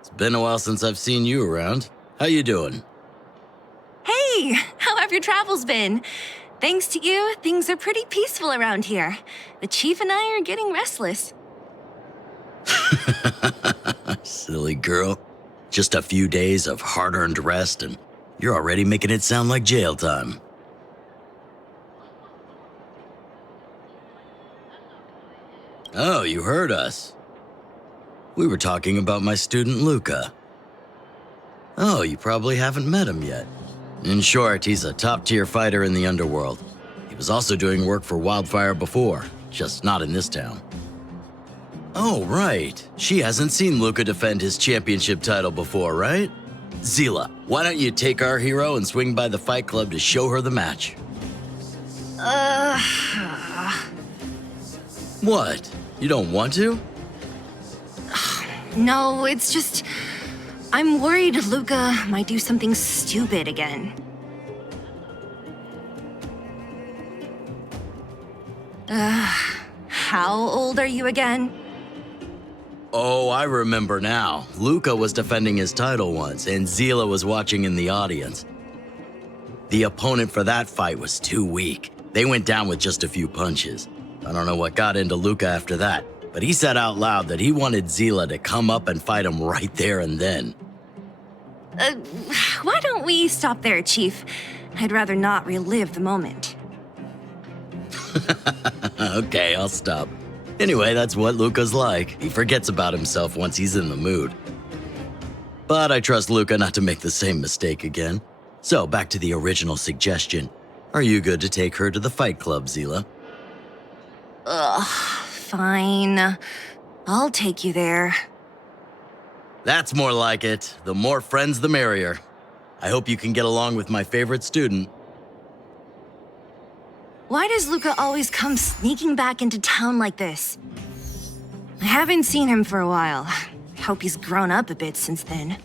It's been a while since I've seen you around. How you doing? Hey, how have your travels been? Thanks to you, things are pretty peaceful around here. The chief and I are getting restless. Silly girl. Just a few days of hard-earned rest and you're already making it sound like jail time. Oh, you heard us. We were talking about my student Luca. Oh, you probably haven't met him yet. In short, he's a top-tier fighter in the underworld. He was also doing work for Wildfire before, just not in this town. Oh, right. She hasn't seen Luca defend his championship title before, right? Zila, why don't you take our hero and swing by the fight club to show her the match? What? You don't want to? No, it's just... I'm worried Luca might do something stupid again. How old are you again? Oh, I remember now. Luca was defending his title once, and Zila was watching in the audience. The opponent for that fight was too weak. They went down with just a few punches. I don't know what got into Luca after that, but he said out loud that he wanted Zila to come up and fight him right there and then. Why don't we stop there, Chief? I'd rather not relive the moment. Okay, I'll stop. Anyway, that's what Luca's like. He forgets about himself once he's in the mood. But I trust Luca not to make the same mistake again. So, back to the original suggestion. Are you good to take her to the fight club, Zila? Ugh, fine. I'll take you there. That's more like it. The more friends, the merrier. I hope you can get along with my favorite student. Why does Luca always come sneaking back into town like this? I haven't seen him for a while. Hope he's grown up a bit since then.